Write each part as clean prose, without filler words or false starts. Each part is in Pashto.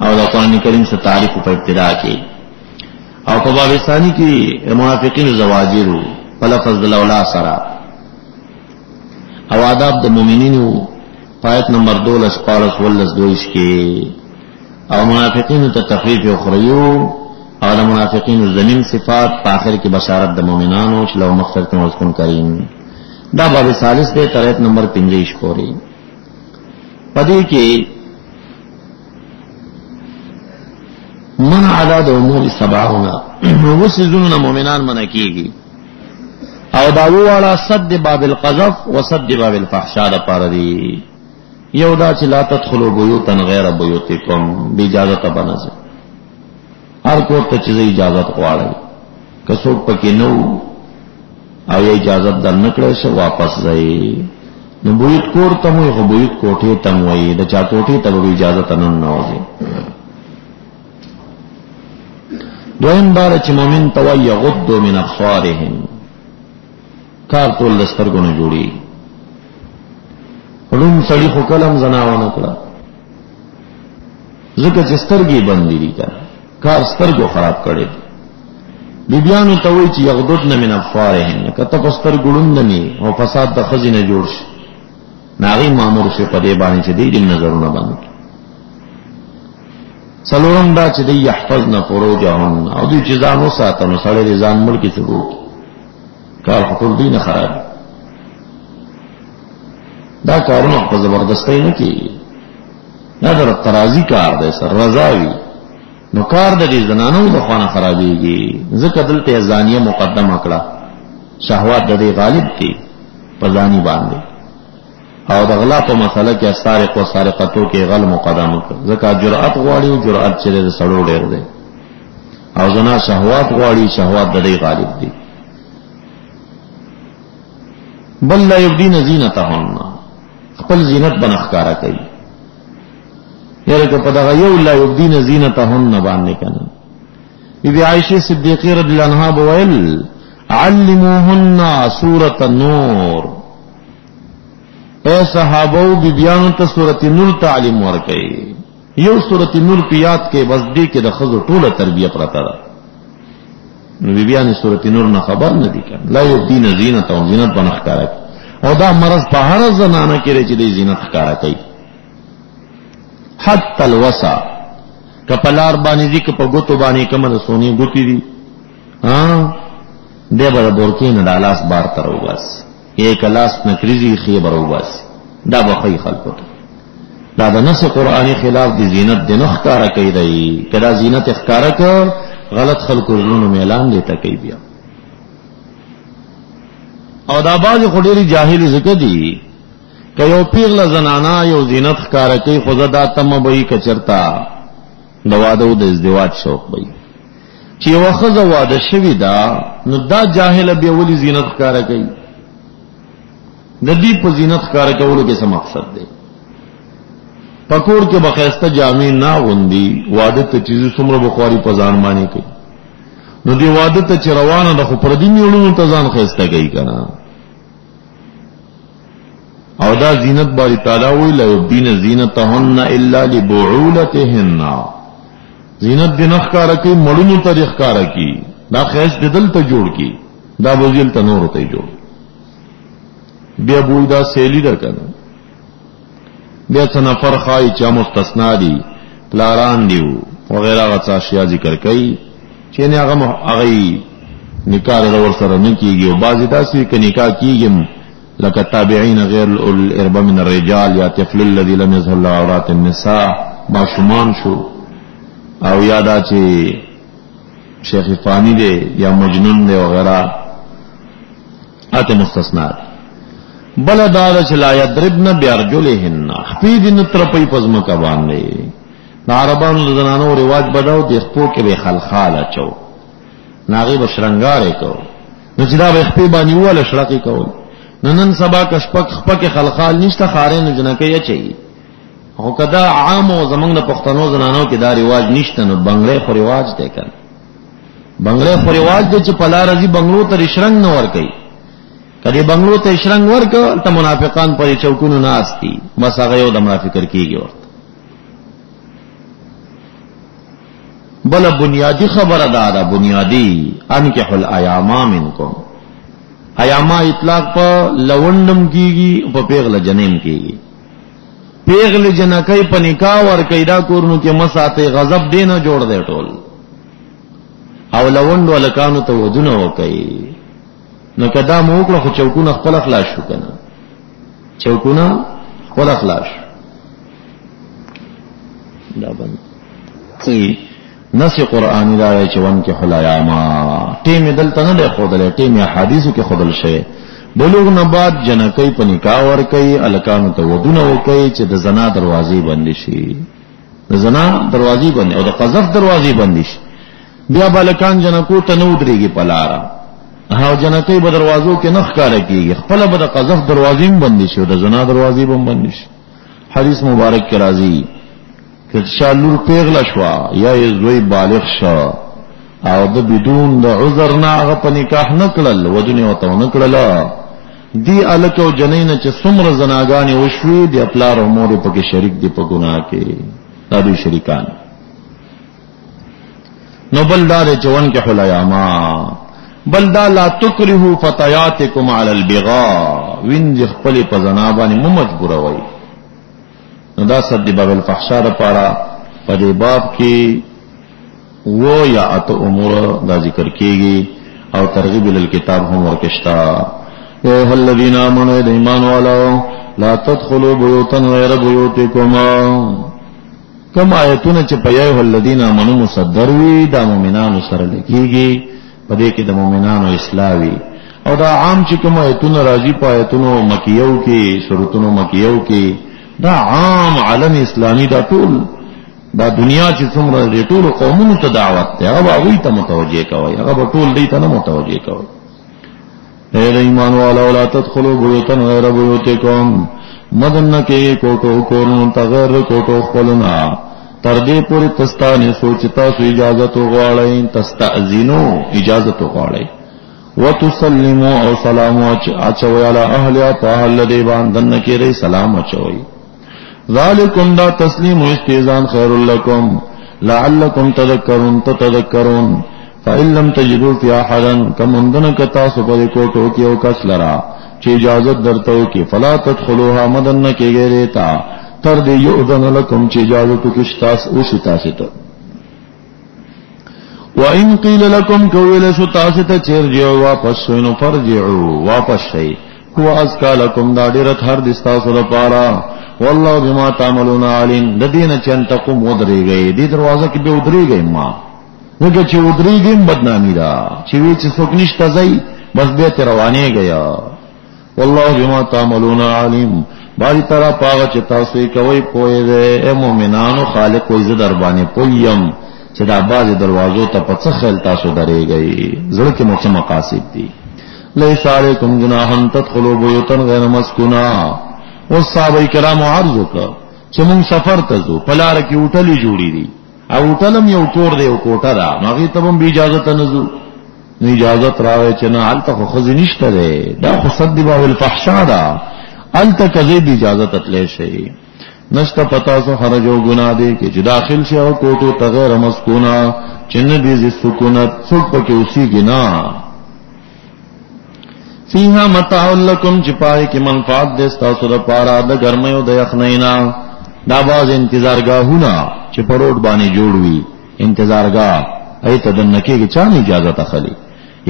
او دا قرآن کریم سے تعریف په ابتدا کې او په باب ثانی کې منافقین زواجر په لفظ د لولا سره او آداب د مؤمنینو آیت نمبر 12 پارس ولس دویش کې او منافقین ته تخفیف اخریو او د منافقین زمین صفات په اخر کې بشارت د مؤمنانو چې لو مغفرت و رزق کریم. دا باب ثالث دے آیت نمبر 15 پورې پدې کې من عدد امور سبعونا وسزون مؤمنان من کیږي او داو والا صد باب القذف وصد باب الفحشاء دا پار دی یو دا چې لا تدخلوا بیوتا غیر بیوتکم بی اجازت بنځه هر کو ته چې اجازت غواړي که څوک پکې نو او یې اجازت در نکړې شو واپس ځي نو بیوت کور ته مو خو بیوت کوټه ته وایي د چا کوټه ته به اجازت نه نوځي. دویم بار چې مؤمن تو یغض من ابصارهم کار ټول لسترګو نه جوړي علوم سړي خو کلم زناونه کړه ځکه چې سترګې بندې دي کار سترګو خراب کړي بیبیانو ته وایي چې یغضضن من ابصارهم کته په سترګړوند نه او فساد د خزینه جوړ شي ناغي مامور شي په دې باندې چې دې نظرونه باندې سلورم دا چې دی یحفظن فروجهن او دوی چې ځان وساتي نو سړی ځان ملکی څه کار خپل دین خراب دا کارونه په زبردستۍ نه کوي دا در ترازی کار دی سر رضاوي نو کار د دې زنانو د خوانه خرابېږي ځکه دلته زانیه مقدمه کړه شهوات د دې غالب دي په ځاني باندې او د غلا په مسله کې سارق او سارقتو کې غل مقدمه کړ ځکه جرأت غواړي جرأت چې د سړو ډېر دی او زنا شهوات غواړي شهوات د دې غالب دي. بل لا یبدین زینتهن خپل زینت بنخکارا کوي یاره که په دغه یو لا یبدین زینتهن باندې کنه بی عائشہ صدیقہ رضی الله عنها بویل علموهن سورۃ النور اے صحابو بیبیانو ته سورۃ نور تعلیم ورکړي یو سورۃ نور پیات کې بس دې کې د خزو ټوله تربیه پراته ده نو بیبیان سورۃ نور نه خبر نه دي کنه لا یبدین زینتهن زینت بنخکارا او دا مرض په هر زنانه کې چې دې زینت ښکارا کوي حتی الوسع کپلار باندې دي که په ګوتو باندې کومه د سونی ګوتی دي دې به بورکې نه دالاس بار تر وباس یک لاس نکریزی خیبر وباس دا بخی خلقو دا د نص قرآنی خلاف دی زینت دی نخکارا کئی دی کدا زینت اخکارا که غلط خلقو ظلون میلان دیتا کئی بیا او دا باز خودیری جاہلی ذکر دی که یو پیغل زنانا یو زینت اخکارا کئی خوزا دا تم بئی کچرتا دوادو دا ازدواج شوق بئی چی وخز واده شوی دا نو دا جاہل بیا ولی زینت اخکارا کئی د دې په زینت ښکار کولو کې څه مقصد دی پکور کې بخښته جامې نه غوندي واده ته چیز څومره بخاري په ځان باندې کوي نو دی واده ته چې روانه د خو پر دې نیولو ته ځان خسته کوي کنه او دا زینت باری تعالی وی لا یبدین زینتهن الا لبعولتهن زینت د نخ ښکار کوي مړونو ته ښکار کوي دا خیس بدل ته جوړ کی دا وزیل ته نور ته جوړ بیا بوئی دا سیلی دا کنه بیا څه نفر خای چې مستثنا دي پلاران دیو وغیرہ غڅ اشیاء ذکر کړي چې نه هغه نکاح ور سره نه کیږي او بعضی داسې ک نکاح کیږي لکه تابعین غیر الارب من الرجال یا طفل الذي لم يظهر عورات النساء ماشومان شو او یادا چې شیخ فانی دی یا مجنون دی وغیرہ اته مستثنا بل دار چې لا یضربن بیارجلهن خپید نتر په پزما کا باندې عربانو زنانو رواج بداو د خپو کې به خلخال اچو ناغي بشرنګارې کو نو چې دا به خپې باندې وله شړقې کول نن سبا کشپک خپک خلخال نشته خارې نه جنکه یې چي خو کدا عام او زمنګ د پښتنو زنانو کې دا رواج نشته نو بنگړې خو رواج دی کړ بنگړې خو رواج دی چې پلا رضی بنگلو ته رشرنګ نه ور کوي کدی بنگلو ته شرنګ ورکو ته منافقان پر چوکونو ناشتي بس هغه یو د منافقر کیږي ورته بل بنیادی خبر دادا بنیادی انکحوا الایام منکم. ایاما اطلاق پا لونڈم کیگی پا پیغل جنیم کیگی. پیغل جنکی پا نکاح ورکی دا کورنو کے مساتے غضب دینا جوڑ دے ٹول او لونڈ ولکانو تا ودون وکی نو کدا موکل خو چوکون اخپل اخلاش شو کنا چوکون اخپل اخلاش دا بند نص قرآنی دا ہے چون کے حلایاما ٹیم دلتا نہ دے خودلے ٹیم حدیثو کے خودل شے بلوغ نباد جنکی پا نکاح ورکی الکانو تا ودون وکی چه دا زنا دروازی بندی شی دا زنا دروازی بندی او دا قذف دروازی بندی شی بیا بالکان جنکو تا نو دریگی پلارا ہاو جنکی با دروازو کے نخ کارکیگی خپل با دا قذف دروازیم بندی شی او دا زنا دروازی بندی شی. حدیث مبارک کے رازی کہ شالور پیغلا شوا یا زوی بالغ شا او دا بدون دا عذر ناغا پا نکاح نکلل ودنی وطاو نکلل دی علکو جنین چه سمر زناگانی وشوی دی اپلار امور پا کے شرک دی پا گناہ کے دا دوی شرکان نو بلدار چون کے حلیاما بلدا لا تکرہو فتیاتکم علی البغاء وینج خپلی پا زنابانی ممجبور ہوئی نو دا صد باب الفحشاء دا پارا پا دی باب کی وہ یا ات امور دا ذکر کیگی او ترغیب للکتاب ہم ورکشتا ایہا الذین آمنوا اید ایمان والاو لا تدخلوا بیوتا غیر بیوتکم کم آیتون چه پا ایہا الذین آمنوا مصدروی دا مومنانو سر لکیگی پا دیکی دا مومنانو اصلاوی او دا عام چه کم آیتون راضی پا آیتونو مکیو کی سورتونو مکیو کی دا عام علم اسلامی دا طول دا دنیا چې څومره دی ټول قومونو ته دعوت دی هغه هغوی ته متوجه کوي هغه ټول دی ته نه متوجه کوي. اے ایمان والا لا تدخلوا بیوتا غیر بیوتکم مدن کې کوټو کورونو ته غیر کوټو خپلنا تر دې پورې تستانه سوچتا سو اجازه وغواړئ تستأذینو اجازه وغواړئ وتسلموا او سلام اچوي علی اهل طاهل دې باندې کې ری سلام اچوي ذالکم دا تسلیم و استیزان خیر لکم لعلکم تذکرون تتذکرون فإن لم تجدوا فی احدا کمندن کتاسو پر کوٹو کیو کس لرا چی اجازت درتو کی فلا تدخلوها مدن کی گیریتا تردی یؤذن لکم چی اجازتو کشتاس اوشی تاستا وَإِن قِيلَ لَكُمْ كَوِّلَ سُتَاسِتَ چِرْجِعُوا واپس شوینو فرجعوا واپس شئی هو ازکا لکم دا دیرت ہر دستاسو دا پارا واللہ بما تعملون علیم دا دین چند تقوم ادری گئی دی دروازہ کی بے ادری گئی ماں لیکن چی ادری گئی بدنامی دا چیوی چی سکنش تزئی بس بیت روانے گیا واللہ بما تعملون علیم باری طرح پاغا چی تاسوی کوئی پوئے دے اے مومنانو خالق کوئی زدربانی پویم چی دا باز دروازو تا پتسخل تاسو درے گئی زرکی مقصد مقاصد دی لیس علیکم جناحن تدخلو بیوتن غیر مسکونا اس صحابہ کرام عرض کا چې مونږ سفر ته ځو پلار کې اوټلې جوړې دي او اوټلم یو کور دی او کوټه ده هغه ته هم بی اجازه نه ځو نه اجازه راوي چې نه حالت خو خزي نشته ده دا خو صد باب الفحشاء ده انت کذې بی اجازه تلې شي نشته پتا سو حرج او ګناه دي چې داخل شي او کوټو ته غیر مسکونا چنه دي سکونت څوک پکې اوسېږي نه فیہا متاع لکم چپائی کی منفعت دیستا سر پارا دا گرمیو دا یخنینا دا باز انتظارگاہونا چپا روڈ بانی جوڑوی انتظارگاہ ایتا دنکی کی چانی اجازت اخلی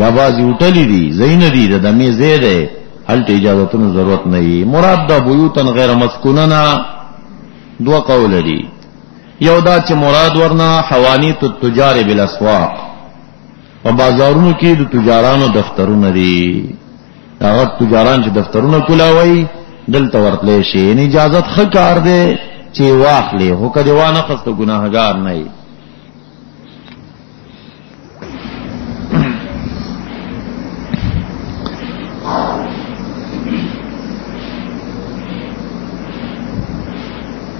یا بازی اٹلی دی زین دی دا دمی زید ہے حلت اجازتن ضرورت نہیں مراد دا بیوتن غیر مسکوننا دو قول دی یو دا چه مراد ورنا حوانیت التجار بالاسواق و بازارونو کی دا تجارانو دفترون دی اگر تجاران چې دفترونه کولاوي دلته ورتلې شي ان اجازت خکار دی چې واخلې هو کدی وانه خسته ګناهګار نه وي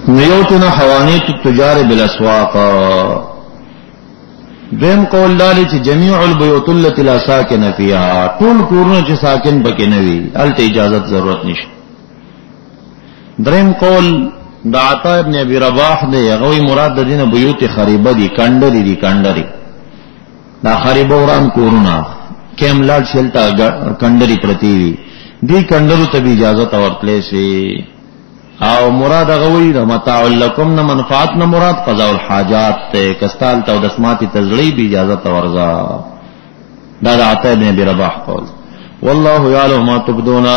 نیوتنا حوانیت التجار بالاسواق دیم قول لالی چی جمیع البیوت اللتی لا ساکن فیها طول کورنو چی ساکن بکی نوی التا اجازت ضرورت نشت. دریم قول دا عطا ابن ابي رباح دی هغه مراد د دینه بیوت خریبه دي کندري دي کندري دا خریبه وران کورونه کیملاټ شلتا کندري پرتی وی دی کندرو ته اجازه ورتلې شي او مراد هغه وی متاع لکم نه منفعت نه مراد قضاء الحاجات ته کستال ته د اسماتی تزړی به اجازه ورغا دا عطا ابن ابي رباح قول والله يعلم ما تبدون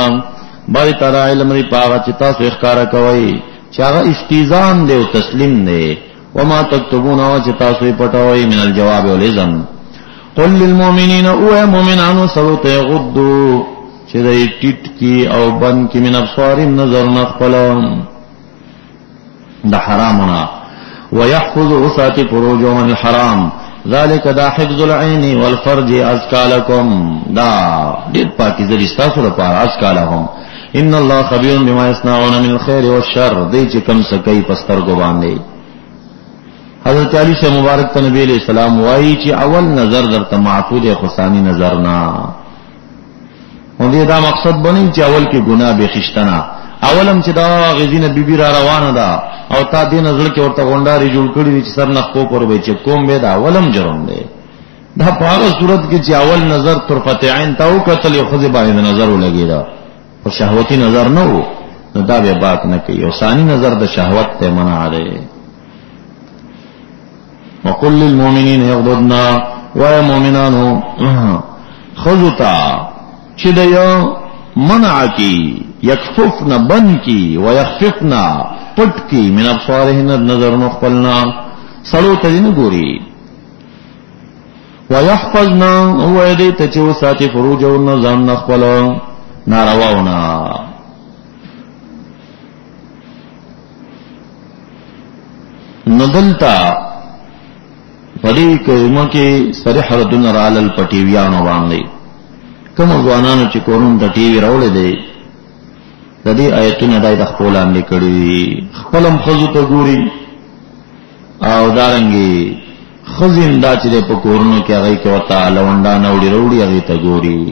باری تعالی علم ری پاغا چې تاسو اخکارا کوي چې هغه استیزان دی او تسلیم دی وما تكتبون او چې تاسو پټوي من الجواب والاذن قل للمؤمنين او مؤمنانو سوت يغضوا چې دې ټټ کی او بن کی من ابصار النظر نخپل د حرامنا ويحفظوا اسات فروجهم من الحرام ذلك دا حفظ العين والفرج ازكى لكم دا دې پاکي زری تاسو لپاره ازكى لهم ان الله خبير بما يصنعون من الخير والشر دې چې کوم څه کوي پستر کو باندې حضرت علی سے مبارک ته نبی علیہ السلام وایي چې اول نظر درته معفوظ خصانی نظر نه دې دا مقصد بنئ چې اول کې ګناه به خشتنا اولم چې دا غزینه بیبي را روانه ده او تا دې نظر کې ورته غونډاري جوړ کړی دي چې سر نخپو پر به چې کوم به دا اولم جرم دی دا په هغه صورت کې چې اول نظر طرفت عین تا او کتل یو خزه باندې نظر ولګی دا او شهوتی نظر نه وو نو دا به بات نه کوي او ثانی نظر د شهوت ته منع دی وقل للمؤمنین یغضضن و مؤمنانو خذتا چې د یو منع کی یکففنا بن کی ويخففنا پټ کی من ابصارهن نظر نخپلنا سلو تدین ګوري ويحفظنا هو دې ته چې ساتي فروج او نظر نخپل نارواونا ندلتا پدې کلمه کې صریح ردن رال الپټیویانو باندې کوم ځوانانو چې کورون د ټي وي راولې دي د دې آیتونه د خپل باندې کړی خپلم خزو ته ګوري او دارنګي خزین دا چې په کورونو کې هغه کې وتا لونډا نوړي وروړي هغه ته ګوري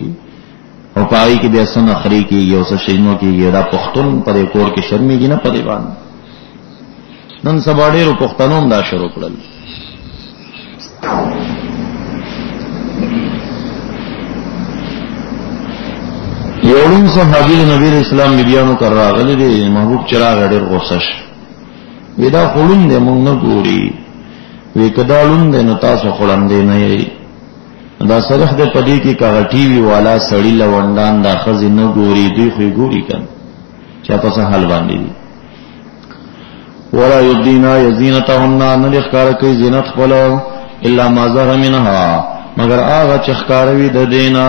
او پای کې بیا سن اخري کې یو څه شینو کې دا پښتون پر کور کې شرمېږي نه پدې باندې نن سبا ډېرو پښتنوم دا شروع کړل یوړم صحابي نبی اسلام بیانو کر راغلي دي محبوب چراغ ډېر غوسش ودا خلون دې مونږ نه ګوري وی کدالون دې نو تاسو خلون دې نه یې دا صرف دې پدې کې کا ټي وی والا سړی لوندان دا خزې نه ګوري دوی خو ګوري کړه چا تاسو حال باندې دي ولا يدينا يزينتهن ان اخکار کوي زینت خپل الا ما ظهر منها مگر هغه چې ښکاروي د دینا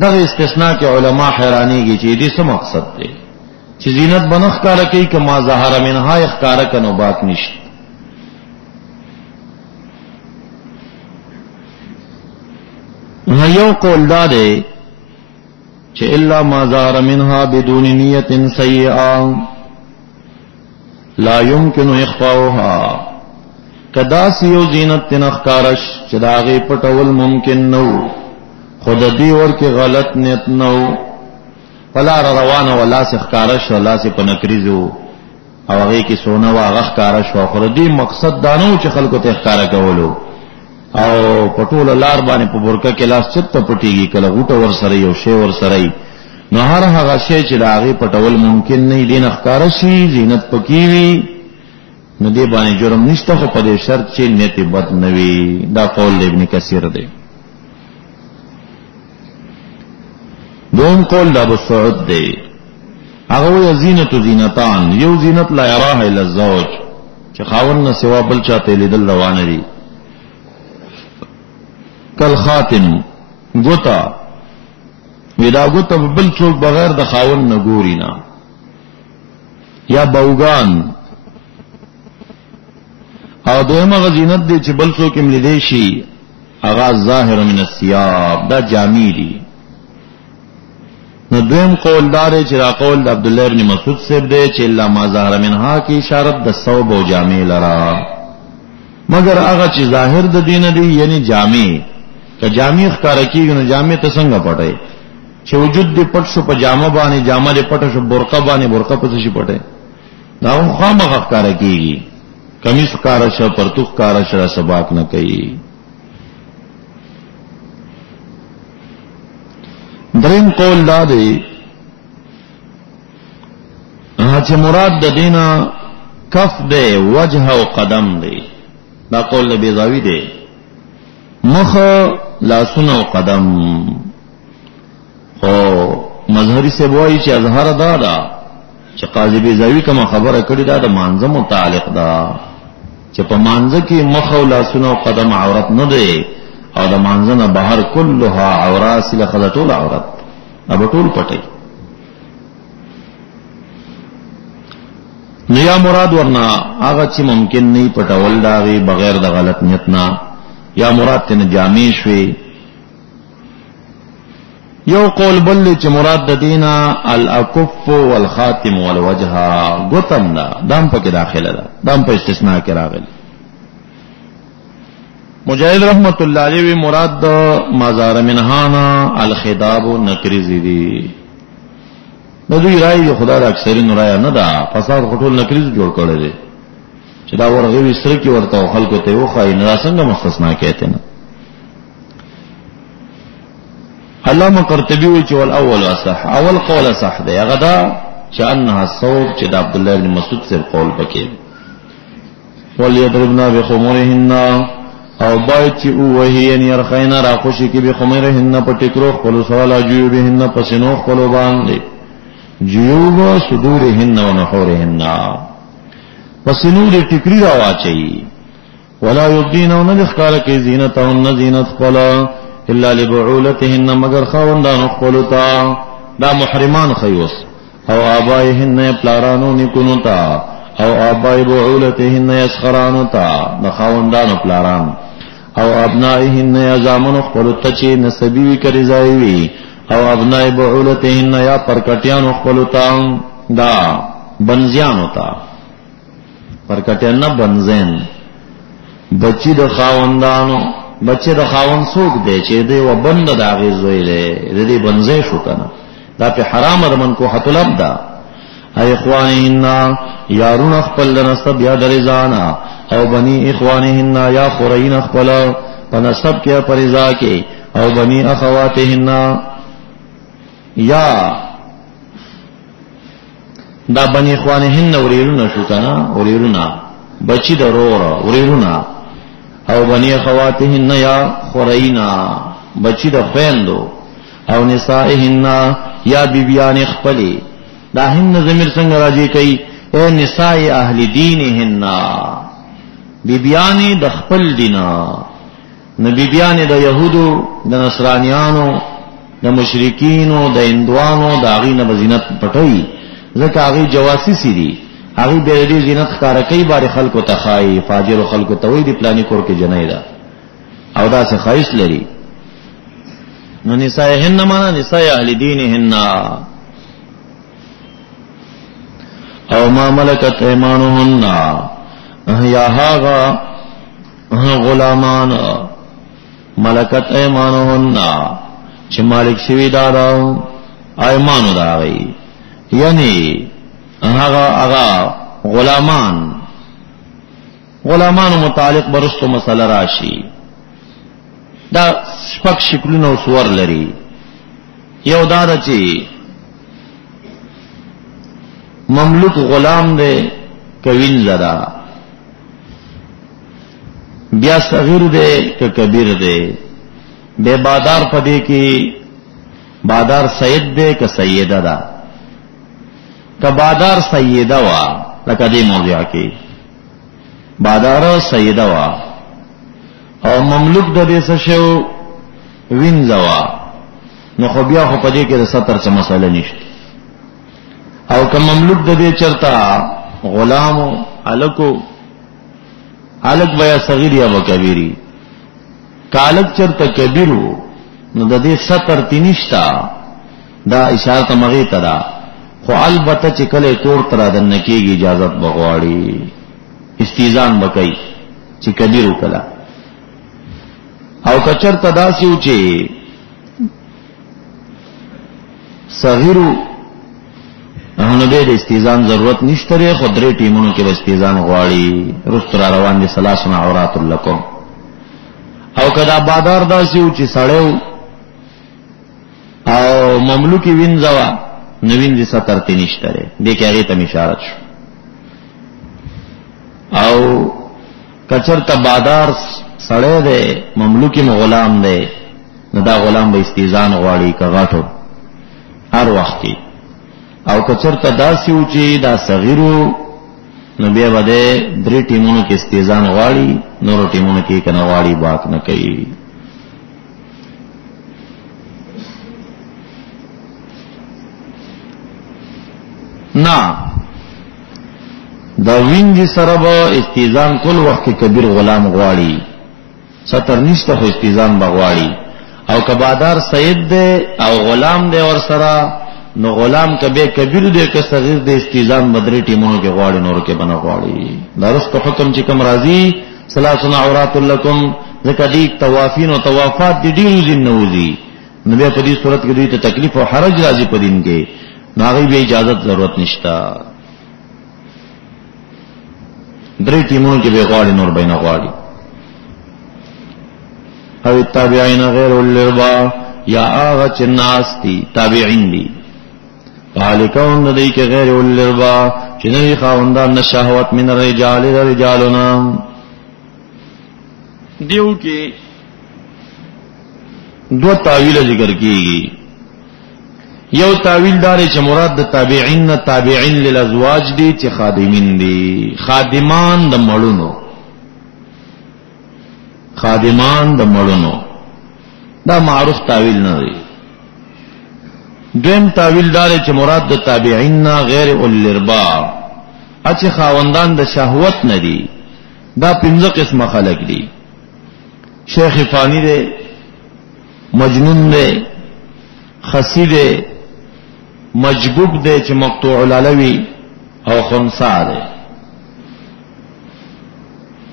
دا استثناء کې علما حیرانيږي چې دې څه مقصد دی چې زینت بنخ کار کوي که ما ظهر منها اخکار کنو بات نشته یو قول دا دی چې الا ما ظهر منها بدون نیت سیئه لا يمكن اخفاؤها کدا سیو زینت تنخکارش چې داغه پټول ممکن نو خود دې ورکه غلط نیت نو فلا روانه ولا سخکارش ولا سی پنکریزو او هغه کې سونه واغه خکارش او خود دې مقصد دانو چې خلکو ته ښکارا کولو او پټول لار باندې په برکه کې لاس چت پټيږي کله غوټه ور سره یو شی ور سره نو هر هغه شی چې داغه پټول ممکن نه دي نخکار شي زینت پکې وي نو دې باندې جرم نشته خو په دې شرط چې نیت بد نه وي دا قول ابن کثیر دی دوم قول د ابو سعود دی هغه زینت زینتان یو زینت لا یراه الا الزوج چې خاون نه سوا بل چاته لیدل روان دي کل خاتم ګوتا ودا ګوتا بل څوک بغیر د خاون نه ګوري نه یا بوغان او دویمه غزینت دی چې بل څوک هم لیدي شي هغه ظاهر من الثياب دا جامع دي نو دویم قول دار چې را قول د عبد الله ابن مسعود صاحب دی چې الا ما ظاهر منها کی اشاره د ثوب او جامع لرا مگر هغه چې ظاهر د دین دی یعنی جامع که جامع ښکار کیږي نو جامع ته څنګه پټي چې وجود دې پټ شو په جامه باندې، جامه دې پټ شو برقه باندې، برقه په څه شي پټه؟ دا خامخا ښکارا کیږي. کمیس ښکارا شو، پرتوخ ښکارا شو، سباق نه کوي. دریم قول دا دی چې مراد د دینه کف دی، وجه او قدم دی. دا قول د بیضاوی دی. مخ، لاسونه او قدم. خو مظهری سے وایي چې اظهار دا ده چې قاضی بیضاوی کوم خبره کړی دا د مانزه متعلق ده چې په مانزه کې مخ او لاسونه او قدم عورت نه دی، او د مانزه نه بهر كلها عورات سله خلطول عورت اب ټول پټي. نو یا مراد ورنا هغه چې ممکن نه پټول داغي بغیر د غلط نیت نه، یا مراد ته جامع شوي. یو قول بل چې مراد د دینه الاکف والخاتم والوجه غتم دا دام پکې داخله ده، دام په استثناء کې راغلی. مجاهد رحمت الله علیه مراد د مازار منهانا الخداب نکریزی دی. نو دوی رائے خدا د اکثرین رائے نه ده، فساد خټول نکریز جوړ کړی دی چې دا ورغوي سره کې ورته خلکو ته وخای نه څنګه مستثنا کېته نه. علامه قرطبی وی چې الاول اصح، اول قول صح دی، هغه دا چې انها الصوب چې د عبد الله بن مسعود سره قول پکې. وليضربنا بخمورهن، او باید چې وهي ان يرخینا را خوشي کې بخمورهن په ټکرو خپل سوال جيوبهن پسینو خپل باندې، جيوب صدورهن ونحورهن پسینو دې ټکری را واچي. ولا يبدين ونذخر کې زینتهن زینت خپل الا لبعولتهن مگر خاوندان خپلتا، دا محرمان خیوس، او آبائهن پلارانو نکونو تا، او آبائی بعولتهن یسخرانو تا، دا خاوندان پلاران، او ابنائهن یزامن خپلتا چی نسبیوی کرزائیوی، او ابنائی بعولتهن یا پرکٹیان خپلتا، دا بنزیانو تا، پرکٹیان نا بنزین، بچی دا خاوندانو، بچه د خاون سوک دی چې دی و بند د هغې زوی دی، د دې بنځی شو که نه، دا پې حرامه د منکوحة الاب ده. ای اخوانهن یارون خپل د نسب یا د رضانا، او بنی اخوانهن یا خورین خپل په نسب کې په رضا کې، او بنی اخواتهن یا دا بنی اخوانهن وریرونه شو که نه، وریرونه بچی د روره وریرونه، او بنی خواتهن یا خورینا بچی د خویندو، او نسائهن یا بیبیان خپلی. دا هن ضمیر څنګه راځي کوي؟ اے نساء اهل دینهن، بیبیان د خپل دینا، نه بیبیان د يهودو، د نصرانیانو، د مشرکینو، د هندوانو، د هغې نه زینت پټوي ځکه هغې جواسیسي دي، هغه به دې زینت ښکارا کوي بار خلکو ته خای، فاجر خلکو ته وای دی پلاني کور کې جنای دا، او دا څه خایس لري. نو نسائهن معنا نساء اهل دینهن، او ما ملکت ایمانهن یا هاغا غلامان ملکت ایمانهن چې مالک شوی دا ایمانو دا غي، یعنی هغه غلامان متعلق برستو مسله راشي. دا شپږ شکلونه او صور لري. یو دا چې مملوک غلام دی کوین زدا، بیا صغیر دی که کبیر دی، بے بادار پدې کې بادار سید دی که سیده ده، که بادار سیده وا لکه دې موضوع کې بادار سیده وا، او مملوک د دې څه شو وینځوا، نو خو بیا خو پدې کې د ستر څه مسله نشته. او که مملوک د دې چرتا غلام الکو الک بیا صغیر یا کبیری، کالک چرتا کبیرو نو د دې ستر تینشتا، دا اشاره تمغه تدا، خو البته چې کله تور تر دن کېږي اجازه بغواړي، استیزان بکای چې کبیر وکړه. او کچر تداسیو چې صغیرو نو به د استیزان ضرورت نشته لري، خو درې ټیمونو کې به استیزان غواړي. رست را روان دي ثلاثه عورات لکم. او کدا بادار داسې و چې سړیو او مملوکی وینځوا نو وینځي سترته نشته لري، دې کې هغه ته اشاره شو. او کچرته بادار سړی دی مملوکی غلام دی نو دا غلام به استیزان غواړي کغاټو هر وخت. او کچرته داسې و چې دا صغیرو نو بیا به درې ټیمونو کې استیزان غواړي، نورو ټیمونو کې کنه غواړي باک نه کوي. نه دا وینځي سره به استیزان کول وخت کبیر غلام غواړي، ستر نشته خو استیزان بغواړي. او کبادار سید دی او غلام دی ور سره نو غلام کبه کبیر دی که صغیر دی استیزان بدری ټیمونو کې غواړي، نور کې بنه غواړي. درست حکم چې کوم راضی ثلاثه عورات لکم، ځکه دې طوافین او طوافات دې ډیرو دین نوځي نو بیا په دې صورت کې دوی ته تکلیف او حرج راځي په دین کې، ناغي به اجازه ضرورت نشتا. درې ټیمونو کې به غواړي، نور به نه غواړي. او تابعین غیر الربا یا آغا چه ناس تی تابعین دی فالکون دی که غیر الربا چه نوی خواندان نشاہوت من الرجال رجالنا. دیو که دو تاویل ذکر کیگی. یو تاویل داره چه مراد د تابعین تابعین للازواج دی چه خادمین دی، خادمان د مړونو، خادمان د مړونو، دا معروف تاویل نه دی. دویم تاویل دار چې مراد د تابعین غیر اول الارباع اچ خاوندان د شهوت نه دي. دا پنځه قسمه خلق دي. شیخ فانی دی، مجنون دی، خسی دی، مجبوب دی چې مقطوع العلوی او خنثی دی.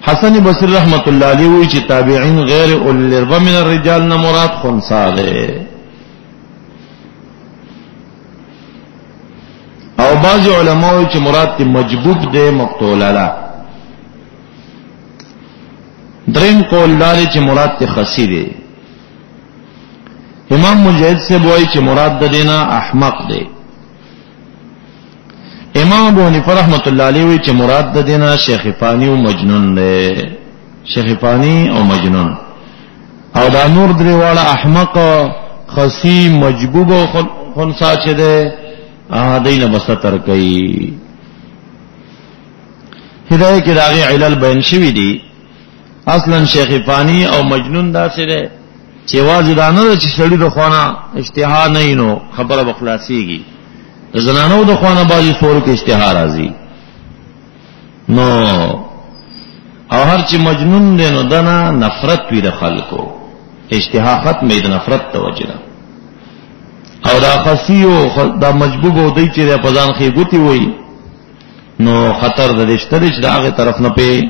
حسن بصری رحمت اللہ علیہ وی چې تابعین غیر اول الارباع من الرجال نه مراد خنثی دی. او بعض علماء چې مراد تی مجبوب دی مقطوع العلا. دریم قول دار چې مراد تی خسی دی. امام مجاہد سے بوئی چې مراد د دینا احمق دی. امام ابو حنیفه رحمت اللہ علیہ وی چې مراد د دینا شیخ فانی او مجنون دی. شیخ فانی او مجنون او دا نور درې واړه احمق، خسی، مجبوب او خنثی چې دی دینه بستر کوي. هدايه کې داغه علل بیان شوی دي. اصلا شیخ فانی او مجنون دا سره چې واځي دانه چې سړی د خوانه اشتها نه نو خبره بخلاصيږي. د زنانو د خوانه بازي سور کې اشتها راځي نو او هر چې مجنون دی نو دنا نفرت وی د خلکو، اشتها ختمه د نفرت توجه. او دا خصیو دا مجبوب او دی چې په ځان خې ګوتی وای نو خطر د رشتہ چې داغه طرف نه په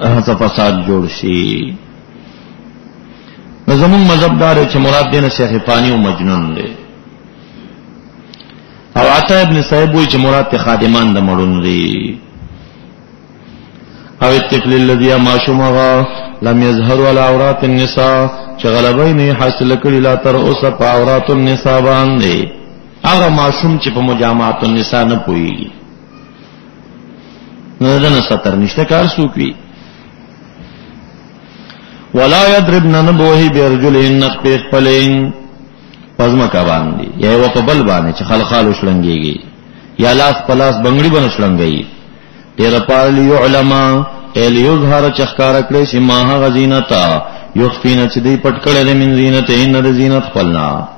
هڅه فساد جوړ شي. نو زمون مذهب دار چې مراد دینه شیخ فانی او مجنون دی. او عطا ابن صاحب وای چې مراد ته خادمان د مړون دی. او الطفل الذي معشومه لم يظهر على عورات النساء چې غلبې نه حاصل کړي لا تر اوسه په عورات النساء باندې. هغه معصوم چې په مجامعات النساء نه پويږي نه دنه ستر نشته کار سوکوي. ولا يضربن نبوه برجلهن خپلين پزما کا باندې یا یو په بل باندې چې خلخال وشلنګيږي یا لاس پلاس بنگړي بن وشلنګي. تیر پال یعلم الیظهر چخکار کړي چې ما غزینتا یخفین چې دی پټ کړي من زینتهن د زینت خپلنا.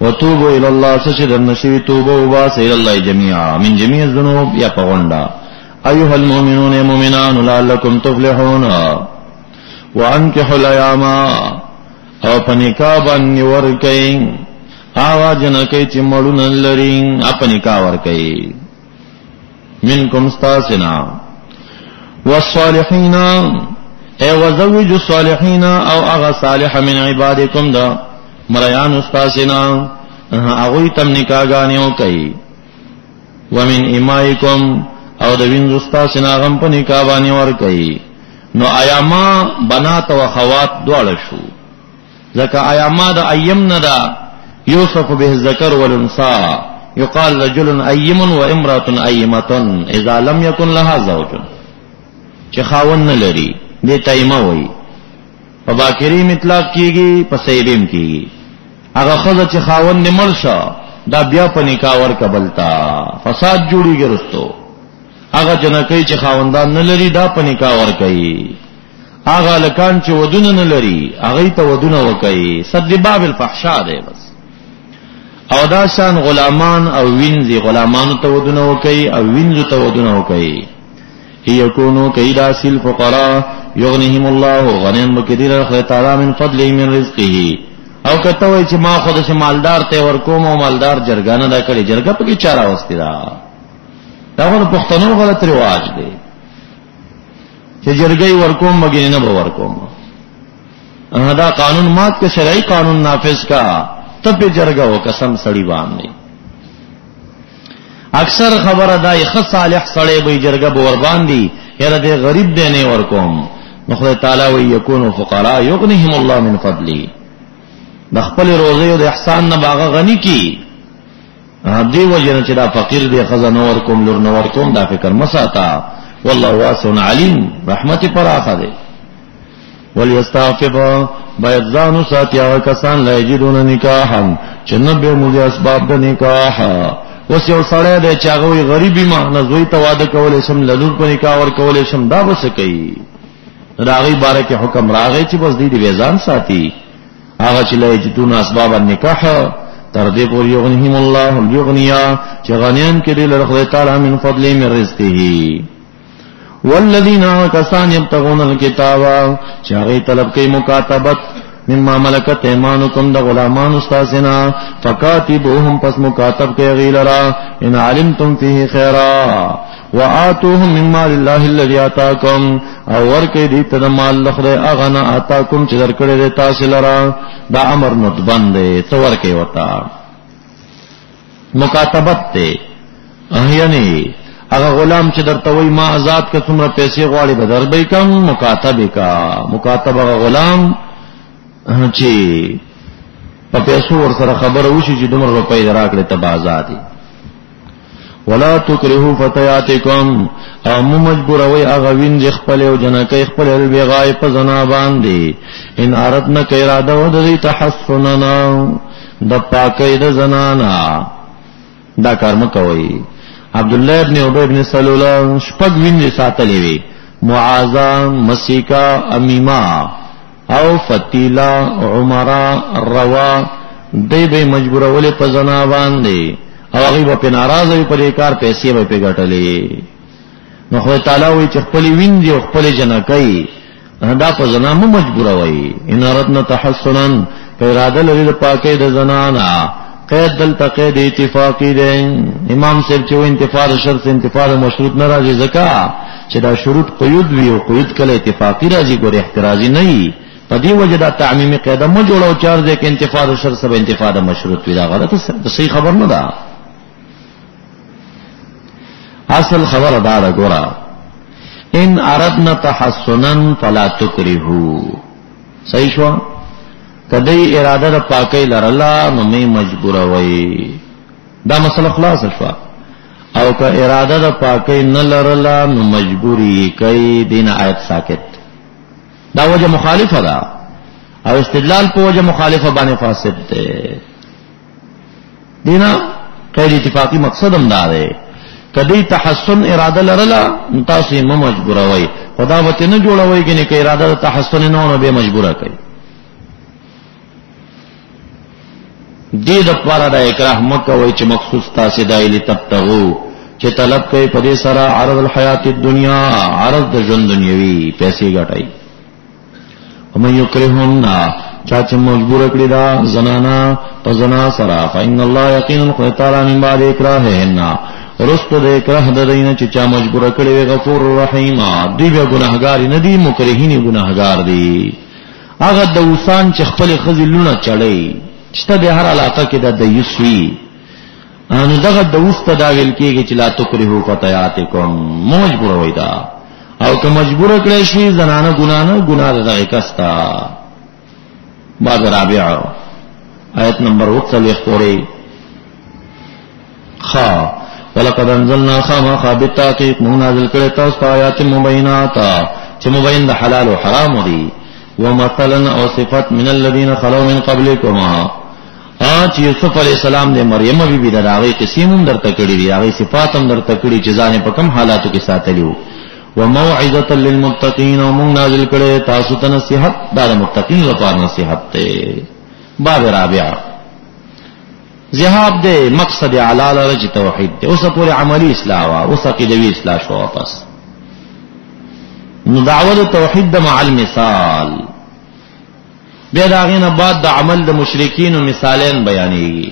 وتوبوا الى الله سجد النشي توبوا وباس الى الله جميعا من جميع الذنوب یا پغوندا. ایها المؤمنون مؤمنان لعلکم تفلحون. وانکحوا الایام او پنکا باندې ورکئ آوا جنکئ چې مړون لري اپنکا ورکئ منکم استاسنا. والصالحین اے وزوج الصالحین او اغا صالح من عبادکم دا مریان استاسنا هغوی تم نکاحګانې وکړي ومن امائکم او د وینځو ستاسو نه غم په نکاح باندې ورکړي نو ایاما بنات او اخوات دواړه شو ځکه ایاما د ایم نه ده یوسف به الذکر والانثى یقال رجل ایم و امراه ایمه اذا لم یکن لها زوج چې خاوند نه لري دې تایمه وایي په باکری مطلق کیږي په سیبم کیږي هغه خزه چې خاوند مړ شو دا بیا په نکاح ورکبلتا فساد جوړیږي رستو هغه جنکې چې خاوندان نه لري دا په نکاح ورکړي هغه لکان چې ودونه نه لري هغه ته ودونه وکړي صد باب الفحشاء دی بس او دا شان غلامان او وینځي غلامانو ته ودونه وکړي او وینځو ته ودونه وکړي یکونو کیدا سل فقراء یغنیهم الله غنیم بکدیر خدای تعالی من فضله من رزقه او کته وای چې ما خود سه مالدار ته ورکوم او مالدار جرګانه دا کړي جرګه په کې چاره واستي دا غو پښتنو غلط رواج دی چې جرګي ورکوم مګینه نه به ورکوم دا قانون مات کے شرعی قانون نافذ کا تب جرګه و قسم سړی باندې اکثر خبره دا یخ صالح سړی به جرګه به ور باندې یره دې غریب دی نه ورکوم نو خدای تعالی وی یکونو فقراء یغنیهم الله من فضله د خپل روزي او د احسان نه باغ غنی کی دی وجنه چې دا فقیر دی خزانه ورکوم لور نور کوم دا فکر مساتا والله واسع علیم رحمت پراخه دی وليستعفف بيضان ساتیا کسان لا یجدون نکاحا چنبه موږ اسباب د نکاح اوس یو سړی دی چې هغه غریبی ما نه زوی ته واده کولای شم لور په نکاح ور کولای شم دا بس کوي راغی بارکه حکم راغی چې بس دی ویزان ساتي هغه چې لا یجدون اسباب النکاح تر دې پورې یغنیهم الله الیغنیا چې غنیان کړي له خدای تعالی من فضل من رزقه والذین کسان یبتغون الکتاب چې هغه طلب کوي مکاتبت مما ملکت ایمانکم د غلامان استاسنا فکاتبوهم پس مکاتب کوي غیلرا ان علمتم فيه خیرا وآتوهم مما لله الذي آتاكم او ورکه دې ته مال لخره اغنا آتاكم چې درکړې دې تاسو لرا دا امر متبند دی تو ورکه وتا مکاتبت ته یعنی هغه غلام چې درته وای ما آزاد که څومره پیسې غواړي به دربې کم مکاتبه کا مکاتبه غلام چې په پیسو ور سره خبره وشي چې دومره روپۍ راکړي ته آزادي ولا تکرهوا فتياتكم او مجبوروي هغه وینځ خپل او جنکې خپل بغای په زنا باندې ان اردنا اراده و د تحسننا د پاکۍ د زنانا دا کارم کوي عبد الله ابن ابي ابن سلول شپږ وینځ ساتلې وي معاذ مسیکا امیما او فتیلا عمره روا دې به مجبورول په زنا باندې او هغه په ناراضه په کار پیسې به پیګټلې نو خدای تعالی وی چې خپل وینځي او خپل جنکې دا په زنا مو مجبوروي ان اردنا تحسنا اراده لري د پاکۍ د زنانا قید دل تقید اتفاقی دی امام صاحب چې و انتفاع شرط انتفاع مشروط ناراضي زکا چې دا شروط قید وی او قید کله اتفاقی راځي ګور احترازی نه وي په دې وجه دا تعمیمی قاعده مو جوړو چار دې کې انتفاع شرط سره انتفاع مشروط وی دا غلطه صحیح خبر نه ده اصل خبر دا ګورا ان اردنا تحسنا فلا تکرهوا صحیح شو کدی اراده د پاکۍ لرلا نو می مجبور وای دا مسله خلاص شو او که اراده د پاکۍ نه لرلا نو مجبوری کوي دین آیت ساکت دا وجه مخالفه ده او استدلال په وجه مخالفه باندې فاسد ده دینا غیر اتفاقی مقصد هم ده کدی تحسن اراده لرلا تاسو مو مجبور وای خدا وته نه جوړوي کنه کې اراده تحسن نه به مجبوره کوي دې د پاره د اکراه مکه وای چې مخصوص تاسو دایلی تبتغو چې طلب کوي په دې سره عرض الحیات الدنیا عرض د ژوند دنیوي پیسې ګټای ومن یکرهن چا چې مجبور کړی دا زنانا په زنا سره فإن الله یقینا خدای تعالی من بعد اکراههن رستو د اکراه د دینه چې چا مجبور کړی غفور رحیم دی به ګناهګار نه دی مکرهین ګناهګار دی هغه د وسان چې خپل خزلونه چړی چې د هر علاقه کې د دیوس وي نو دغه دوس ته دا ویل کېږي چې لا تکرهوا فتياتکم مجبور وای دا او که مجبور کړی شي زنانه ګناه دغه کستا. باب رابع آیت نمبر 41 پورې خا ولقد انزلنا خامخا بالتحقیق مون نازل کړی تاسو آیات مبینات چې مبین د حلال او حرام دي ومثلا او صفات من الذين خلو من قبلكم چې یوسف علی السلام د مریم بی بی د هغه قسم درته کړی دی هغه صفات هم درته کړی چې ځان په کوم حالاتو کې ساتلیو وموعظه للمتقین ومون نازل کړی تاسو ته نصیحت د متقین لپاره نصیحت ته. باب رابع ذهاب دے مقصد اعلی لرج توحید دے اوسه پورې عملی اصلاح وا اوسه عقیدوی اصلاح شو واپس نو دعوت توحید د مع المثال بیا داغینه بعد د عمل د مشرکین او مثالین بیانېږي.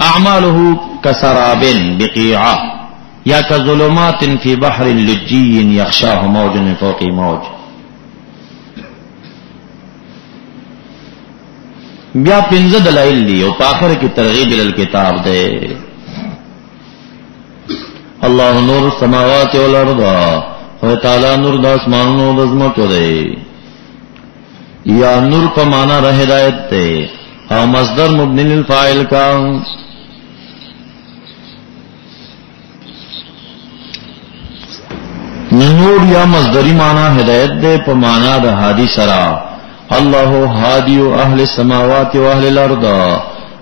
اعماله كسراب بقيعه یا كظلمات في بحر لجي يخشاه موج من فوقه موج. بیا پنځه دلایل دي او په اخر کې ترغیب ال کتاب ده. الله نور السماوات والارض او تعالی نور د اسمانونو د زمکو ده. یا نور په معنا د هدایت ده او مصدر مبني للفاعل کا نور یا مصدری معنا هدایت ده په معنا د هادي سرا. الله هادي اهل السماوات واهل الارض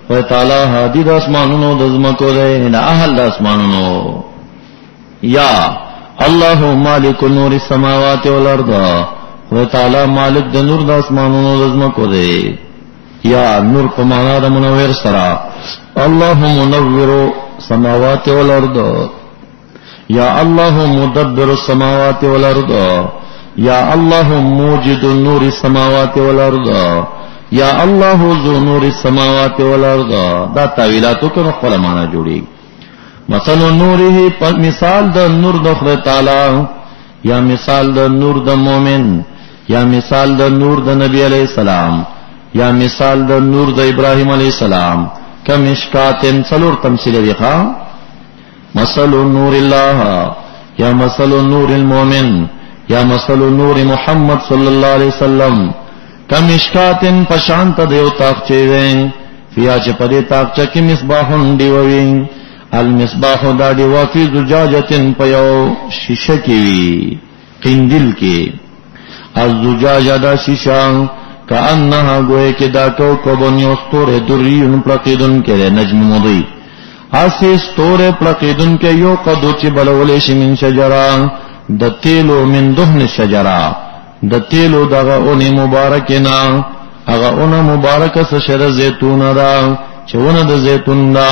و تعالی هادي د اسمانونو د زمکو ده نه اهل د اسمانونو. یا الله مالک نور السماوات والارض و تعالی مالک د نور د اسمانونو د زمکو ده. یا نور په معنا د منور سرا الله منور السماوات والارض یا الله مدبر السماوات والارض یا الله موجد النور السماوات والارض یا الله ذو نور السماوات والارض. دا تعویلاتو کې خپل معنا جوړي. مثلا نوره مثال د نور د خدای تعالی یا مثال د نور د مؤمن یا مثال د نور د نبی علیہ السلام یا مثال د نور د ابراهیم علیہ السلام کمشکاتن څلور تمثيل دي ښا. مثل نور الله یا مثل نور المؤمن یا مثل نور محمد صلی اللہ علیہ وسلم کمشکاتن پشانت دیو تاقچے وین فیا چه پدی تاقچہ کی مصباحن دیووین المصباح دا دیوا فی زجاجتن پیو شیشہ کیوی قندل کی الزجاجہ دا شیشہ کانہا گوئے کہ دا کوکبن یستور دریون پلقیدن کے نجم مضی آسی ستور پلقیدن کے یو قدو چی بلولیش من شجران د تیلو من دهن شجرا د تیلو دغه اونی مبارکنا هغه اون مبارکه سشر زیتون دا چونه د زیتون دا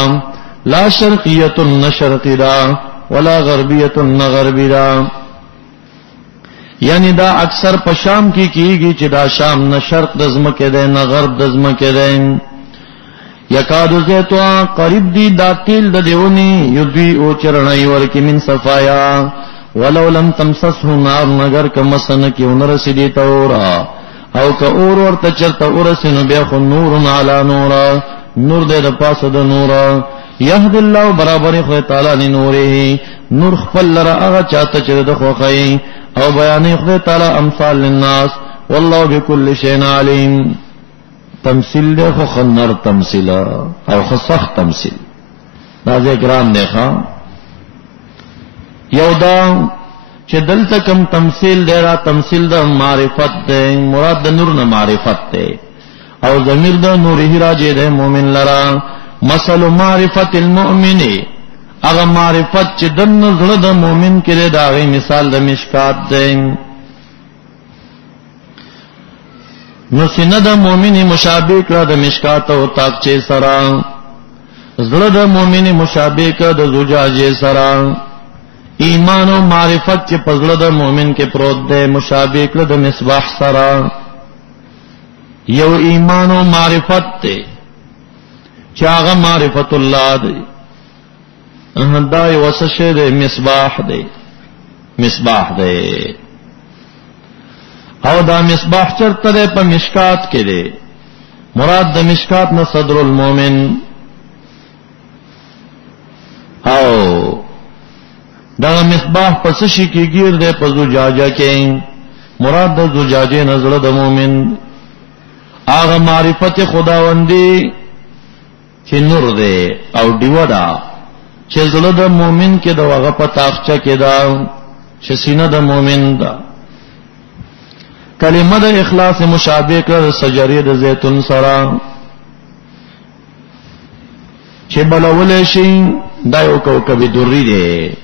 لا شرقیه نشرقی دا ولا غربیه نغربی دا. یعنی دا اکثر په شام کې کیږي چې دا شام نه شرق د زمکه ده نه غرب د زمکه ده. یکادو زیتوا قریب دی دا تیل د دیونی یدوی او چرنای ورکی من صفایا ولو لم تمسسه نار نگر کمسن کی ونرسدی تورا او که اور ورته چرته ورسنو بیا خو نور علی نورا نور دې د پاسه د نورا یهد الله برابر خو تعالی نوره نور خپل لرا هغه چاته چې د خوخی او بیان خو تعالی امثال للناس والله بكل شيء علیم. تمثيل ده خو خنر تمثيل او خو سخت تمثيل دا ذکرام ده ښا. یو دا چې دلته کم تمثيل دی را تمثيل د معرفت دی مراد د نور نه معرفت دی او ضمیر د نوره راځي د مؤمن لرا. مثل معرفت المؤمن هغه معرفت چې د نظر د مؤمن کې دا غي مثال د مشکات دی. نو سینه د مؤمن مشابه کړه د مشکات او تاقچه سره زړه د مؤمن مشابه کړه د زجاجه سره. ایمان و معرفت چې پزړه د مؤمن کې پروت ده مشابه کړه د مصباح سره. یو ایمان و معرفت ته چې هغه معرفت الله دی دا یو څه ده مصباح دی مصباح دی. او دا مصباح چرته ده په مشکات کې ده. مراد د مشکات نه صدر المؤمن او دا مصباح پس شي کې گیر ده په زجاجه کې. مراد د زجاجه نظر د مؤمن هغه معرفت خداوندی چې نور ده او دیوډا چې زړه د مؤمن کې د هغه په تاخچه کې ده چې سینه د مؤمن ده. کلمه د اخلاص مشابه کړ شجره د زیتون سره چې بلول شي دا یو کوكب دری دی.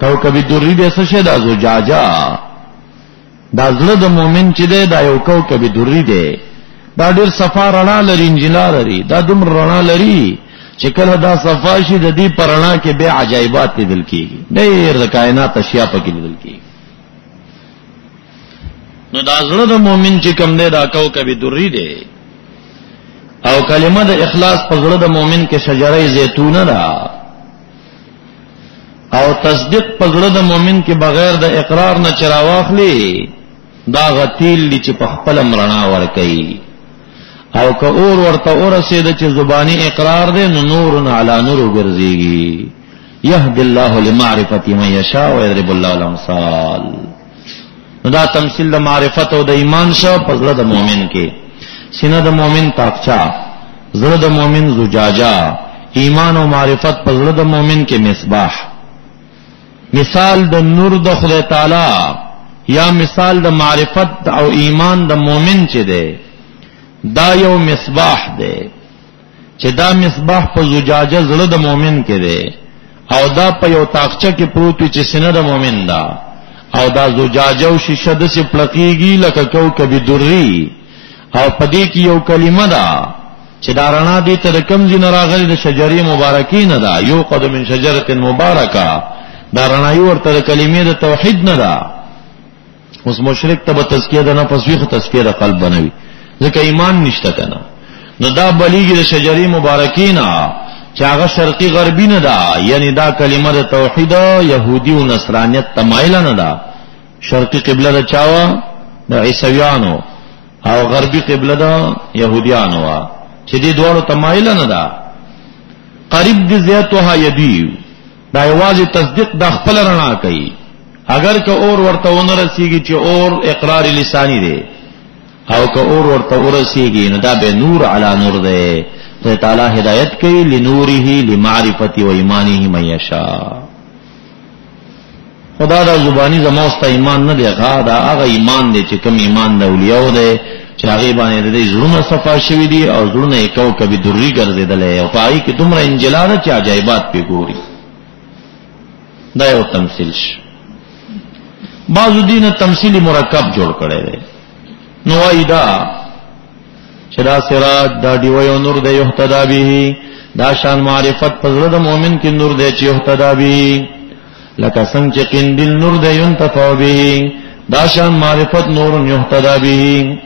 کوكب دری دی څه شه د زجاجه دا زړه د مؤمن چې دی دا یو کوكب دری دی. دا ډیر صفا رڼا لري انجلا لري دا دومره رڼا لري چې کله دا صفا شي د دې پرڼا کې به عجایبات لیدل کیږي. ډیر د کائنات اشیاء پکې لیدل کیږي. نو دا زړه د مؤمن چې کوم دی دا کوكب دری دی او کلمه د اخلاص په زړه د مؤمن کې شجره زیتونه ده او تصدیق په زړه د مؤمن کې بغیر د اقرار نه چراواخلی دا غتیل چې په خپل مرنا ور کوي او که اور ورته ورسید چې زبانی اقرار دی نو نور علی نور ګرځيږي. يهدي الله لمعرفة من يشاء ويضرب الله الامثال. دا تمثيل د معرفت او د ایمان شو په زړه د مؤمن کې. سینه د مؤمن تاقچا زړه د مؤمن زجاجه ایمان او معرفت په زړه د مؤمن کې مصباح. مثال د نور د خدای تعالی یا مثال د معرفت او ایمان د مؤمن چې ده دا یو مصباح ده چې دا مصباح په زجاجه زړه د مؤمن کې ده او دا په یو تاقچه کې پروت چې سینه د مؤمن ده او دا زجاجه او شیشه د سي پلقيږي لکه کوكب دری او پدې کې یو کلمه ده چې دا رڼا دې تر کم ځین راغلي د شجرې مبارکین ده یو قد من شجره مبارکه دا رڼا یو ورته کلمې د توحید نه ده. اوس مشرک ته به تزکیه ده نه پسویخ تزکیه د قلب بنوي ځکه ایمان نشته کنه. نو دا بلیږي د شجرې مبارکین چې هغه شرقي غربي نه ده یعنی دا کلمه د توحید يهودي او نصرانيت تمایل نه ده. شرقي قبله د چاوا د عیسویانو او غربي قبله د يهوديانو وا چې دې دوړو تمایل نه ده. قریب دې زیاتها یدی دا یوازې تصدیق د خپل رڼا کوي. اگر که اور ورته ونه رسیږي چې اور اقرار لسانی دی او که اور ورته ورسیږي نو دا به نور علی نور دی. ته تعالی هدایت کوي لنوره لمعرفت و ایمانه من یشاء. خدا دا زبانی زموسته ایمان نه دی دا هغه ایمان دی چې کوم ایمان د اولیاء دی چې هغه باندې د زړونو صفا شوی دی او زړونه کوكب دری ګرځیدل او پای کې دومره انجلانه چې عجایبات په ګوري. دا یو تمثيل شي. بعض دین تمثيلی مرکب جوړ کړي دي. نو ایدا چې دا سراج دا دیو نور دی یهتدا به دا شان معرفت پزړه د مؤمن کې نور دی چې یهتدا به لکه څنګه چې قندیل نور دی ينتفع به دا شان معرفت نور یهتدا به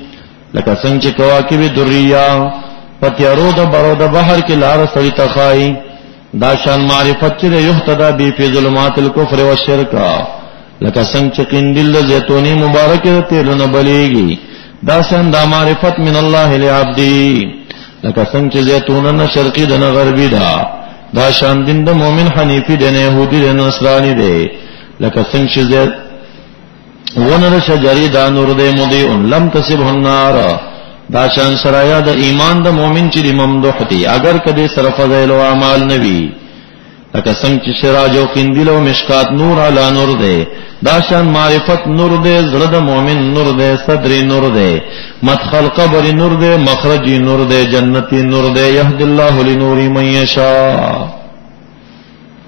لکه څنګه چې کواکب دریه پتیارو د برو د بحر کې لار سړی تخای دا شان معرفت چې یهتدا به په ظلمات الكفر والشرك لکه څنګه چې قندیل زيتونی مبارکه ته لونه بلیږي دا شان دا معرفت من الله لعبدی لکه څنګه چې زيتونن شرقي د غربي دا شان دین د مؤمن حنیفی د يهودي د نصرانی دی لکه څنګه چې ونر شجری دا نور د مضیء لم تصبه النار دا شان سرایا د ایمان د مؤمن چې ممدوح دی اگر کدی سره فضایل او اعمال نوي لکه څنګه چې سراج او قندیل او مشکات نور علی نور دی دا شان معرفت نور دی زړه د مؤمن نور دی صدر نور دی مدخل قبر نور دی مخرج نور دی جنتی نور دی یهد الله لنور من یشاء.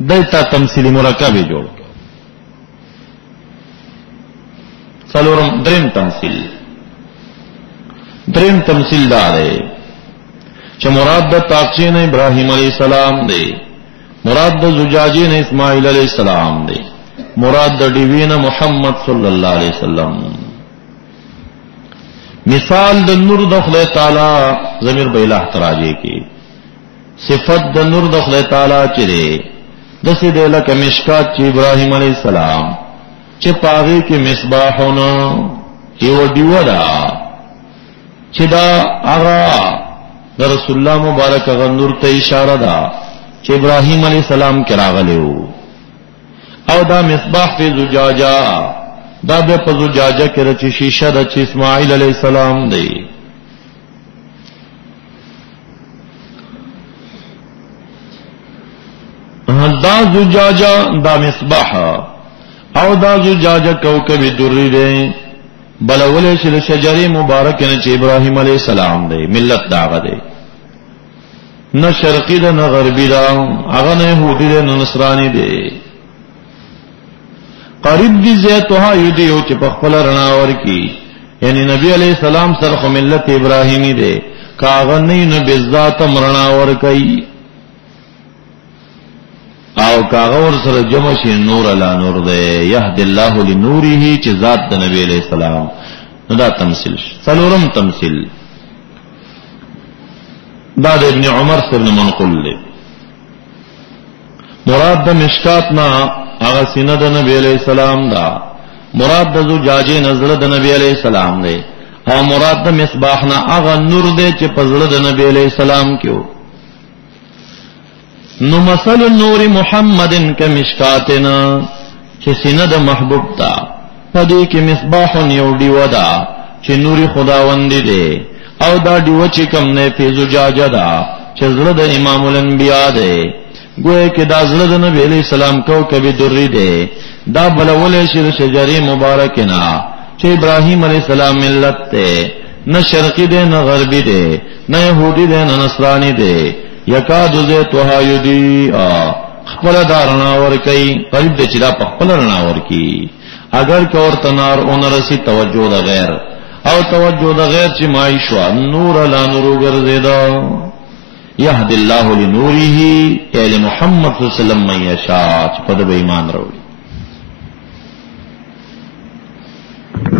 دایته تمثيلی مرکب جوړ څلورم دریم تمثيل دا دی چې مراد د تاقچین ابراهیم علیہ السلام دی مراد د زجاجین اسماعیل علیہ السلام دی مراد د دیوین محمد صلی الله علیه وسلم. مثال د نور د خدای تعالی ضمیر به الہ تراجه کی صفت د نور د خدای تعالی چې دی د سې د لکه مشکات چې ابراهیم علیہ السلام چې پاغي کې مصباحونه یو دیو دا چې دا هغه د رسول الله مبارک غنور ته اشاره ده چې ابراهیم علیه السلام کې راغلیو او دا مصباح فی زجاجه دا به په زجاجه کې رچې شیشه د چې اسماعیل علیه السلام دی دا زجاجه دا مصباح او دا زجاجه کوكب دری دی بلولې چې شجرې مبارک نه چې ابراهیم علیه السلام دی ملت داغه دی نه شرقی ده نه غربی ده هغه نه يهودي ده نه نصراني ده قریب دي زيتها يدي او چې په خپل رڼا ورکی یعنی نبی علیہ السلام سره ملت ابراهیمی ده کاغه نه بذات مرنا ورکی او کاغه ور سره جمع شي نور علی نور ده يهد الله لنوره چې ذات د نبی علیہ السلام دا تمثيل څلورم تمثيل دا د ابن عمر سره منقول له مراد د مشکات نا هغه سینه د نبی علیہ السلام دا مراد د زجاجه نظر د نبی علیہ السلام دی او مراد د مصباح نا هغه نور دی چې په زړه د نبی علیہ السلام کېو نو مثل النور محمد کمشکاتنا چې سینه د محبوب تا پدې کې مصباح یو دی ودا چې نور خداوند دی او دا دیو چې کم نه په زجاجه دا چې زړه د امام الانبیاء دی گویا کې دا زړه د نبی علیہ السلام کوكب دری دی دا بلولې شجرې مبارک نه چې ابراهیم علیہ السلام ملت ته نه شرقی دی نه غربی دی نه يهودي دی نه نصرانی دی یکاد زیتها یدی خپل دارنا ور کوي قریب د چې دا خپل رڼا ور کوي اگر کور تنار اون رسی توجه د غیر او توجه د غیر چې مایشوا نور لا نور ګرځیدا یهد الله لنوره ال محمد صلی الله علیه وسلم من یشاء په د ایمان وروړي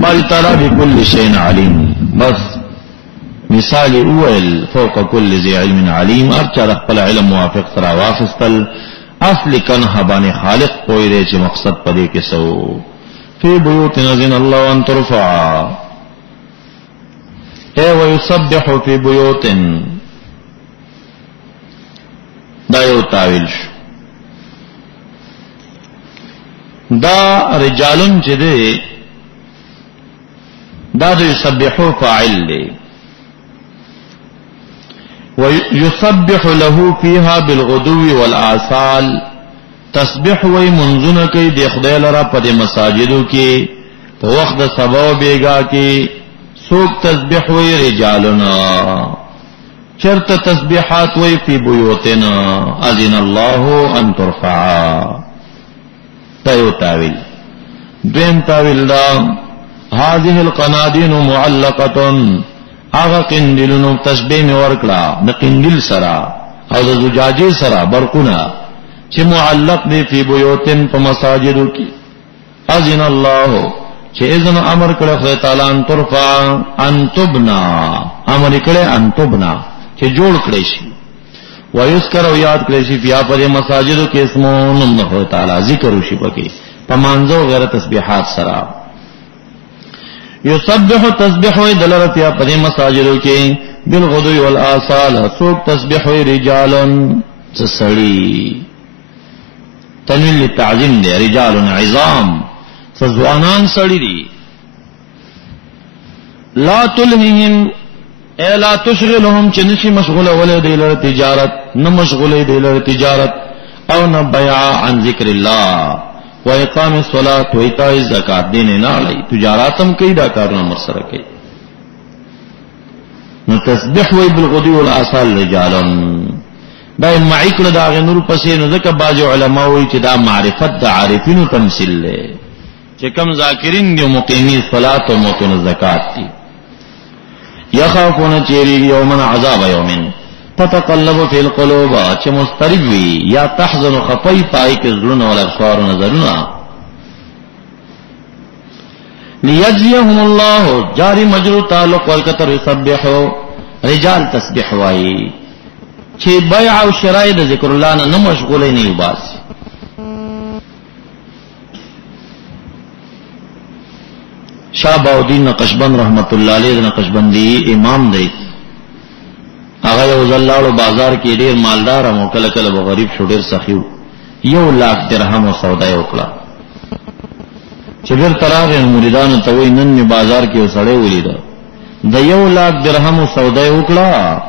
بل تعالی بكل شیء علیم بس مثال اول فوق كل ذي علم علیم ارچا خپل علم موافق سره واخستل اصل کنه باندې خالق کوئی دی چې مقصد پدې کې سو فی بیوت نذن الله ان ترفع اے ويسبح فی بیوت دا یو تاویل شو دا رجالن چې دی دا د یسبحو فاعل دی ويسبح له فيها بالغدو والآصال تسبح وی منزونه کوي د خدای لره په مساجدو کې په وخت د سبا او بیګا کې څوک تسبح وی رجالنا چرته تسبیحات وی فی بیوتنا اذن الله ان ترفع تایو تاویل دویم تاویل دا هذه القنادین معلقه اغا قندلونو تشبیه می ورکړه د قندل سرا او د زجاجه سرا برقونه چې معلق دی فی بیوتن په مساجدو کې اذن الله چې اذن امر کړه خدای تعالی ان ترفع ان تبنا امر کړه ان تبنا چې جوړ کړي شي ويذكر او یاد کړي شي بیا په مساجدو کې اسمون الله تعالی ذکر وشي پکې په مانځو غیر تسبیحات سرا یسبح تسبح دلرتیا په مساجدو کې بالغدو والآصال سوق تسبح رجال سسړي تنوین للتعظیم دی رجال عظام سزوانان سړي دي لا تلههم لا تشغلهم چې نشي مشغوله ولې دی له تجارت نه مشغوله دی له تجارت او نه بیع عن ذکر الله و اقام الصلاة و ایتاء الزکات دین نه علی تجارتم کوي دا کارونه مرسره کوي نو تسبح وی بالغدو والآصال رجالن دا معیکړه دا غنور پسې نو ځکه باج علماء وی چې دا معرفت د عارفینو تمثيل له چې کم ذاکرین دی مقیمی الصلاة و موتون الزکات دي یخافون چیری یومن عذاب یومن تتقلب فی القلوب چې مسترب وی یا تحزن خفی پای کې زړونه ول ابصار نظرونه لیجزیهم الله جاری مجرور تعلق ورکتر یسبحو رجال تسبح وای چې بیع او شراء د ذکر الله نه مشغولې نه وباس شاه باودین نقشبند رحمت الله علیه نقشبندی امام دی. هغه یو ځلاړو بازار کې ډیر مالدار او کله کله به غریب شو، ډیر سخیو. 1,00,000 درهم سودا یې وکړه. چې بیر تراغ مریدانو ته وای نن می بازار کې وسړې ولیدا د 1,00,000 درهم سودا یې وکړه،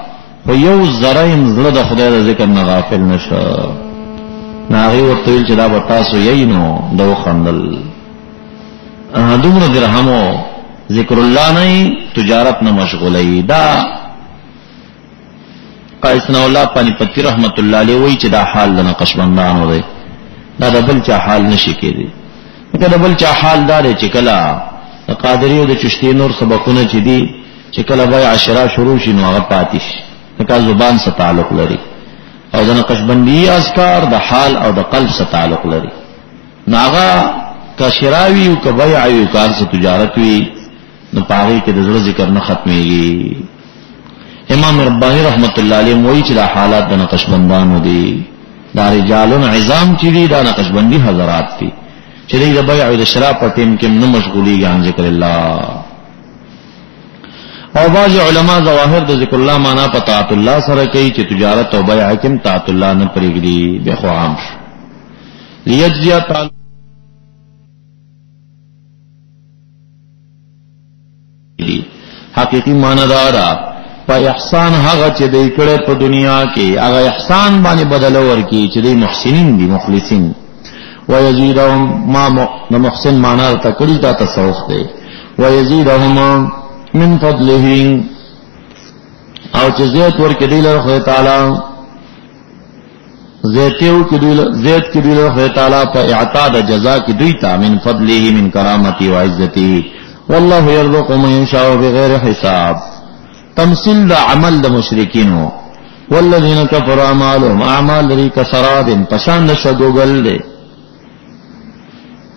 خو یو ذره زړه د خدای د ذکر نه غافل نشه. ناغي ورته ویل چې دا به تاسو یې نو دو خندل. دومره درهمو ذکر الله نه تجارت نه مشغولې. دا قیسنا الله پانی پتی رحمت الله علیه وی چې دا حال د نقشبندانو دی، دا د بل چا حال نشي کېدی. دا د بل چا حال دا دی چې کله د قادری او د چشتی نور سبقونه چې دي چې کله به عشرا شروع شي نو هغه پاتې شي، دا زبان سره تعلق لري. او د نقشبندی اذکار د حال او د قلب سره تعلق لري. ناغه کا شراوی او کا بیع او کار سے تجارت وی نو پاغي کې د زړه ذکر نه ختميږي. امام ربانی رحمت الله علیه وایي چې دا حالات د نقشبندانو دي، دا رجالون عظام چې دي دا نقشبندی حضرات دي چې د بیع او د شراب په ټیم کې نه مشغولي ګان ذکر الله. او بعض علما ظواهر د ذکر الله معنا په طاعت الله سره کوي چې تجارت او بیع کې طاعت الله نه پرېږدي به خو عام شو. لیجزیا تعالی حقیقی معنی دا په احسان هغه چې دوی کړه په دنیا کې هغه احسان باندې بدل ورکړي چې دوی محسنین دي مخلصین. ويزيدهم ما محسن معنی ته کړي دا تصوف دی. ويزيدهم من فضله او چې زیات ورکړي دی له خدای تعالی زیتیو کې دی زیات کې دی له خدای تعالی په اعطاء د جزاء کې دوی ته من فضله من کرامتی و عزته. والله يرزق من يشاء بغیر حساب. تمثيل د عمل د مشرکینو. والذین کفروا اعمالهم اعمال لري کسراب پشان د شګوګل دی.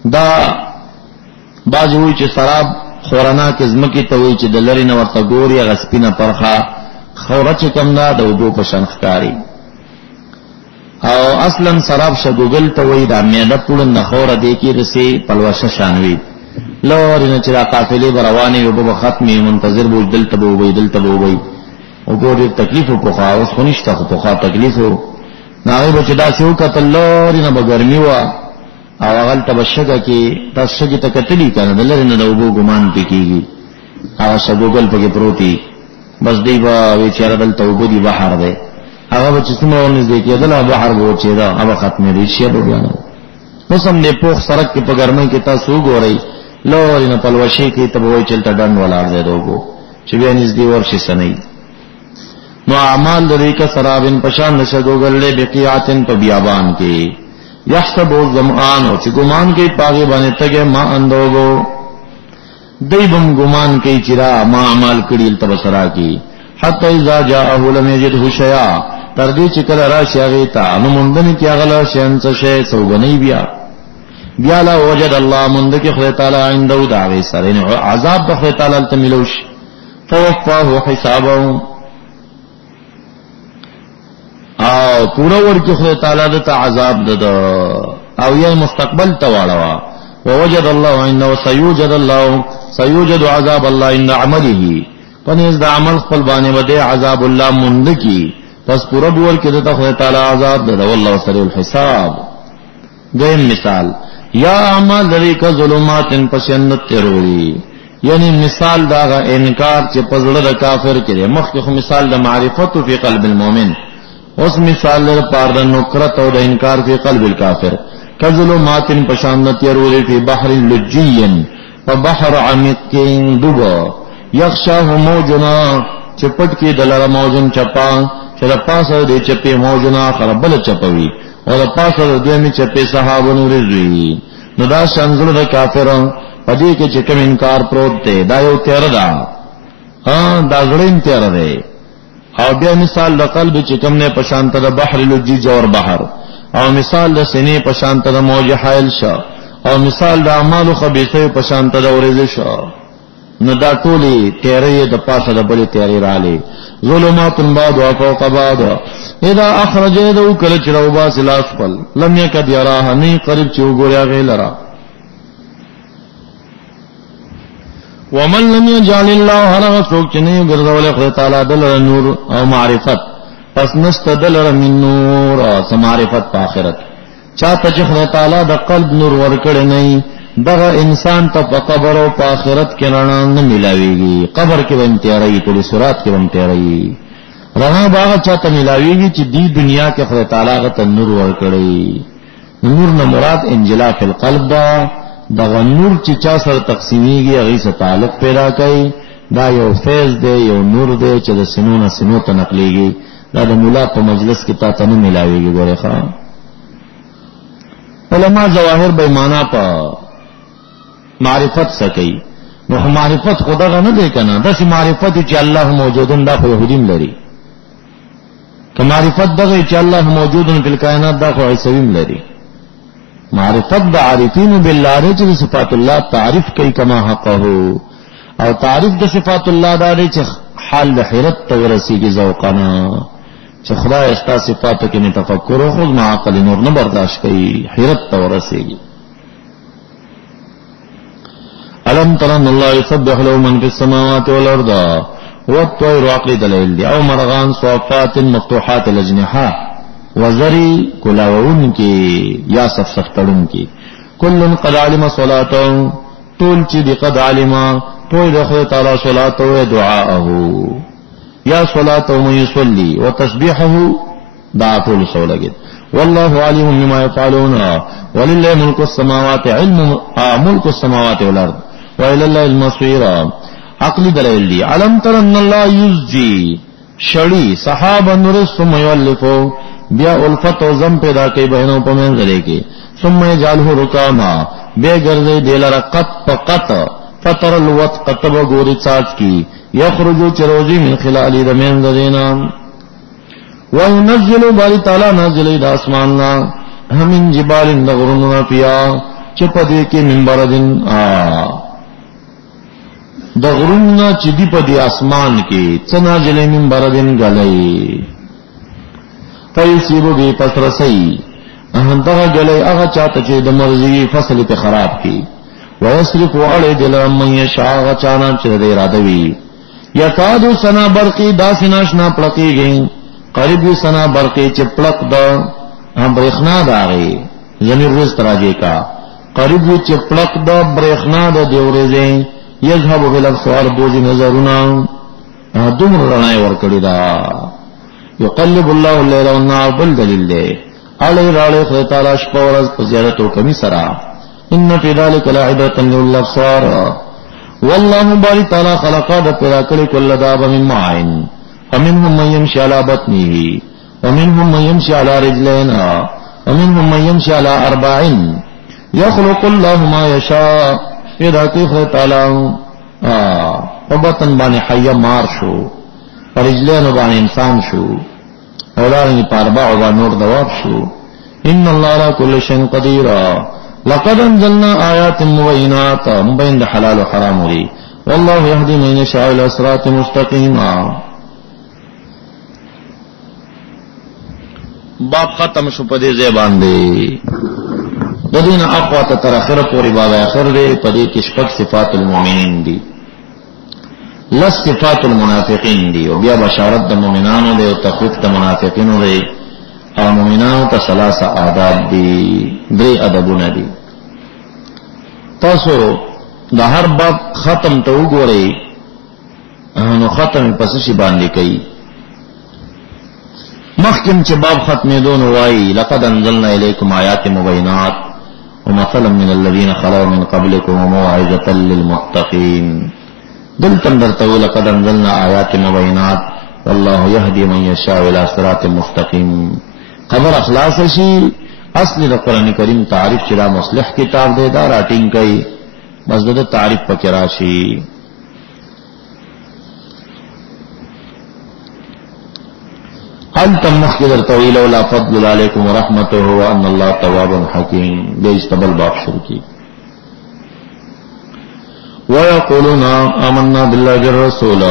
دا باز وی چې سراب خورنا کې زمکی ته وی چې د لری نه ورته ګوري غسپینه پرخه خوره چې کم دا د وبو په شان ښکاری. او اصلا سراب شګوګل ته وی دا میاده پړن نه خوره دی کې رسي پلوشه شانوي لورینه چې را قافلې روانې وبو ختمي منتظر بو دلته بو دلته بو او ګوري تکلیف په خوا اوس خو نشته خو په خوا تکلیف نه وي چې دا څو کتل لورینه به ګرمي وا او هغه ته بشګه کې تاسو چې تکتلی کنه دلرنه د وبو ګمان پکېږي هغه شګوګل پکې پروتي بس دی با وی چیرې دلته وبو دی بحر دی هغه چې څومره نږدې کېدل بحر وو چې دا هغه ختمه دي شی به بیان موسم نه پوخ سړک کې په ګرمۍ کې تاسو ګورئ لورینه پلوشي کې ته وای چلته ډن ولاړ دی دوغو چې بیا نږدې ورشي سنئ. نو اعمال لري کا سرابن پشان نشګوګل له بقیاتن په بیابان کې یحسب الظمآن او چې ګمان کوي پاګې باندې تګه ما اندوغو دیبم ګمان کوي چې را ما عمل کړي تبصرا کی حتی اذا جاءه لم يجده شيئا تر دې چې کله راشي هغه ته نو مونږ کې هغه شین څه شی سوګنی بیا لا وجد الله مونږ کې خدای تعالی عنده داوي سره نه عذاب د خدای تعالی ته ملوش فوفاه حسابه او پورا ورکی خدای تعالی د عذاب د او یې مستقبل ته واړوا ووجد الله انه سيوجد عذاب الله ان عمله پنځ د عمل خپل باندې بده عذاب الله مونږ کی پس پورا ورکی د خدای تعالی عذاب د والله سریع الحساب. دیم مثال یا اعمال لري کا ظلمات پسند تروي یعنی مثال دا انکار چې پزړه د کافر کړي مخکې مثال د معرفت فی قلب المؤمن اوس مثال لر پار د نکرت او د انکار فی قلب الکافر کظلمات پسند تروي فی بحر لجی فبحر عمیق دبا یخشاه موجنا چپټ کې دلاره موجن چپا چې د پاسه د چپې موجنا خربل چپوي او د پاسه د دې چپې صحابونو رضوي. نو دا څنګه د کافرانو پدې کې چې کوم انکار پروت دی دا یو تیر ده دا غړین تیر دی. او بیا مثال د قلب چې کوم نه پشانت د بحر لجی جوړ بحر او مثال د سینې پشانت د موج حائل شو او مثال د اعمال خبيثه پشانت د ورزه شو. نو دا ټولي تیرې د پاسه د بلې تیرې رااله ظلمات بعد وفوق بعد اذا اخرج يده کل چروبا سلاس پل لم يكد يراها ني قریب چې وګوریا غیلرا ومن لم يجعل الله هرغ سوک چنی گرزول خدای تعالی دلر نور او معرفت پس نشت دلر من نور او معرفت پا آخرت چاہتا چی خدای تعالی دا قلب نور ورکڑ نئی دغه انسان ته په قبر او په آخرت کې رڼا نه ملاويږي قبر کې به امتیاري ټول سورات کې به امتیاري رڼا باغ چاته ملاويږي چې دی دنیا کې خدای تعالی غته نور ورکړي نور نه مراد انجلا فی القلب دغه نور چې چا سره تقسیمیږي هغه سره تعلق پیدا کوي دا یو فیض دی یو نور دی چې د سنونه سنو ته نقليږي دا د مولا په مجلس کې تا نه ملاويږي ګوره ښا علماء ظواهر به معنا په معرفت سکی نو معرفت خدا غا نه دی کنه داسې معرفت چې الله موجودن دا خو يهودین لري که معرفت دغه چې الله موجودن په کائنات دا خو عیسویم لري معرفت د عارفین بالله چې صفات الله تعریف کوي کما حقه او تعریف د صفات الله دا دی چې حال د حیرت ته ورسیږي ذوقنا چې خدای استا صفاتو کې نه تفکر او خود ما عقل نور نه برداشت کوي حیرت ته ورسیږي ألم تر أن الله يسبح له من في السماوات والأرض والطير عقل دليل دي او مرغان صوفات مفتوحات الأجنحة وزري کلاوون کی یا سفتړون کی كل قد علم صلاته طول چې دی قد علم طول دخل تعالی صلاته و دعاءه یا صلاته من يصلي وتسبيحه دا طول سولګد والله عليم بما يفعلون ولله ملك السماوات علم ملك السماوات والأرض وإلى الله المصير عقل دلائل دی علم تر ان الله یزجی شړی صحابه نور ثم یلفو بیا الفت او زم پیدا کوي بهنو په منځلې کې ثم یجعله رکاما بیا ګرځي دلاره قط فقط فتر الوت قطب ګوري چاچ کی یخرجو چروزی من خلال رمین دینا وينزل باری تعالی نازل د اسماننا همین جبال نغرنا فیا چپدې کې منبردن د غروننا چې دی په دی اسمان کې څنا جلې منبردن غلې فیسیبو بی پسرسی اهندغه غلې هغه چاته چې د مرضی فصل ته خراب کی ويصرف علی دل من یشاء چانا چې د اراده وی یکادو سنا برقی داسناشنا پړکیږي قریب سنا برقی چې پړک د برېخنا داغي زمير روز تراجه کا قریب چې پړک د برېخنا د دیورېږي یذهب بالابصار بوج نظرنا دمر رڼای ورکړی دا یقلب الله الليل والنهار بل دلیل دی علی راړې خدای تعالی شپه ورځ په زیارت او کمی سره ان فی ذلک لعبرة للابصار والله باری تعالی خلق د پیدا کړی کل داب من معین ومنهم من يمشي على بطنه ومنهم من يمشي على رجلين ومنهم من يمشي على اربع يخلق الله ما يشاء پیدا کوي خدای تعالی په بطن باندې حیا مار شو رجلین باندې انسان شو اولارنی پاربع باندې نور دواب شو ان الله على كل شيء قدير لقد انزلنا آيات مبينات مبين حلال وحرام لي والله يهدي من يشاء الى صراط مستقيم باب ختم شو په دې ځای باندې د دین اقوا ته تر اخر پورې باب اخر دې په دې کې شپږ صفات المؤمنین دي لس صفات المنافقین دي او بیا بشارت د مؤمنانو دي او تخویف د منافقینو دي او مؤمنانو ته ثلاثه آداب دي درې ادبونه دي تاسو د هر باب ختم ته وګورئ نو ختم پس شي باندې کوي مخکم چې باب ختمې دون وایي لقد انزلنا الیکم آیات مبینات ومثلا من الذين خلوا من قبلكم وموعظة للمتقين دلتم درتو لقد انزلنا آیات مبینات والله يهدي من يشاء الى صراط مستقيم خبر اخلاص شي اصل د قران کریم تعریف چې دا مصلح کتاب دی دا راټینګ کوي بس د تعریف پکې راشي انتم مخدر طويل ولا فضل عليكم ورحمته وان الله تواب حكيم بيستبل باب شرکی ويقولون آمنا بالله والرسول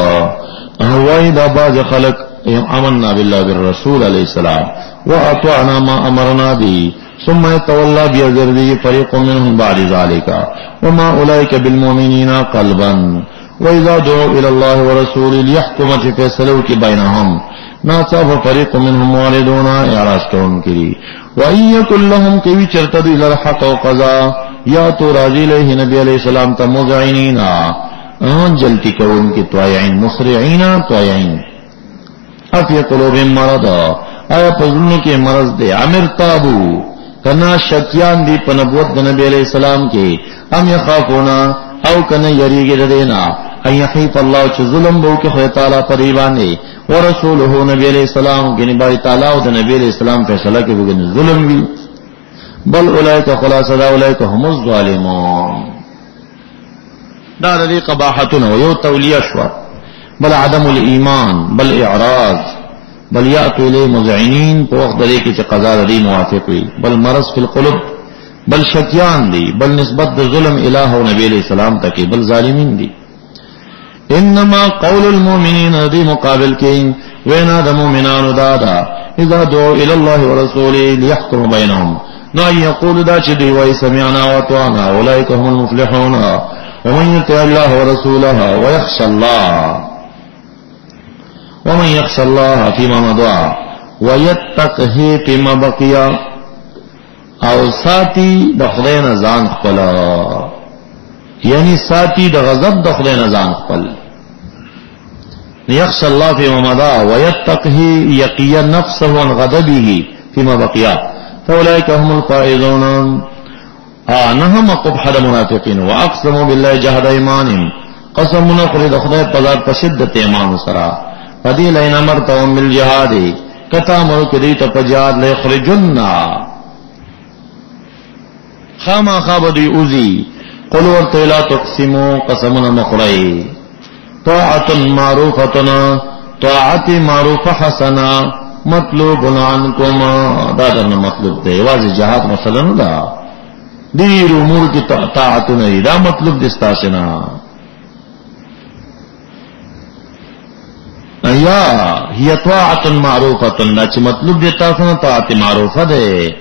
وإذا باز خلق آمنا بالله بالرسول علیہ السلام واطعنا ما امرنا به ثم يتولى بيذره فريق منهم بعد ذلك وما اولئك بالمؤمنين قلبا واذا دعوا الى الله ورسوله ليحكم في فیصلوں کی بینهم ناصاب فريق منهم معرضون اعراض کون کی وان يكن لهم كي چرتد الى الحق وقضا یا تو راضی علیہ نبی علیہ السلام تمذعنین جلتی کون کی طائعین مسرعین طائعین افی قلوبهم مرض آیا پزنوں کے مرض دے امر تابو کنا شکیان دی پنبوت نبی علیہ السلام کے ام یخافونا او کنا یریگ دینا ان یحیف اللہ چھ ظلم بو کے خواہ تعالیٰ پر ایبانے ورسولہو نبی علیہ السلام کے نبی تعالیٰ و نبی علیہ السلام فیصلہ کے بگن ظلم بھی بل اولئک خلاص دا اولئک هم الظالمون دا دی قباحتنا ویو تولیہ شوا بل عدم الایمان بل اعراض بل یاتوا الیہ مذعنین په وخت دې کې چې قضا دی موافق وي بل مرض فی القلوب بل شکیان دی بل نسبت د ظلم الہ او نبی علیہ السلام تک بل ظالمین دی انما قول المؤمنین دی مقابل کې وینا د مؤمنانو دادا اذا دعوا الى الله ورسوله ليحكم بينهم نو یقول دا چې دی وای سمعنا واطعنا اولئک هم المفلحون ومن يطع الله ورسوله ويخشى الله ومن يخشى الله فيما مضى ويتقه فيما بقي او ساتي د خدای نه ځان خپل یعنی ساتي د غضب د خدای نه ځان خپل يخشى الله فيما مضى ويتقه يقي نفسه عن غضبه فيما بقي فاولئك هم الفائزون نهم قبح المنافقين واقسموا بالله جهد ايمانهم قسمنا خرد خدای پزاد پشدت ایمان سرا فدی لئن امرتهم بالجهاد کتا مرو کدی ته پجاد له خرجنا خاما خابدی اوزی قلوا لا تقسموا قسمنا مخری طاعت معروفتنا طاعت معروف حسنا مطلوب عنکم دا درنه مطلوب دی واځي جهاد مثلا دا دیر امور کی طاعت نه دا مطلب دستا سنا یا هي طاعت معروفه لا چې مطلب دیتا سنا طاعت معروفه ده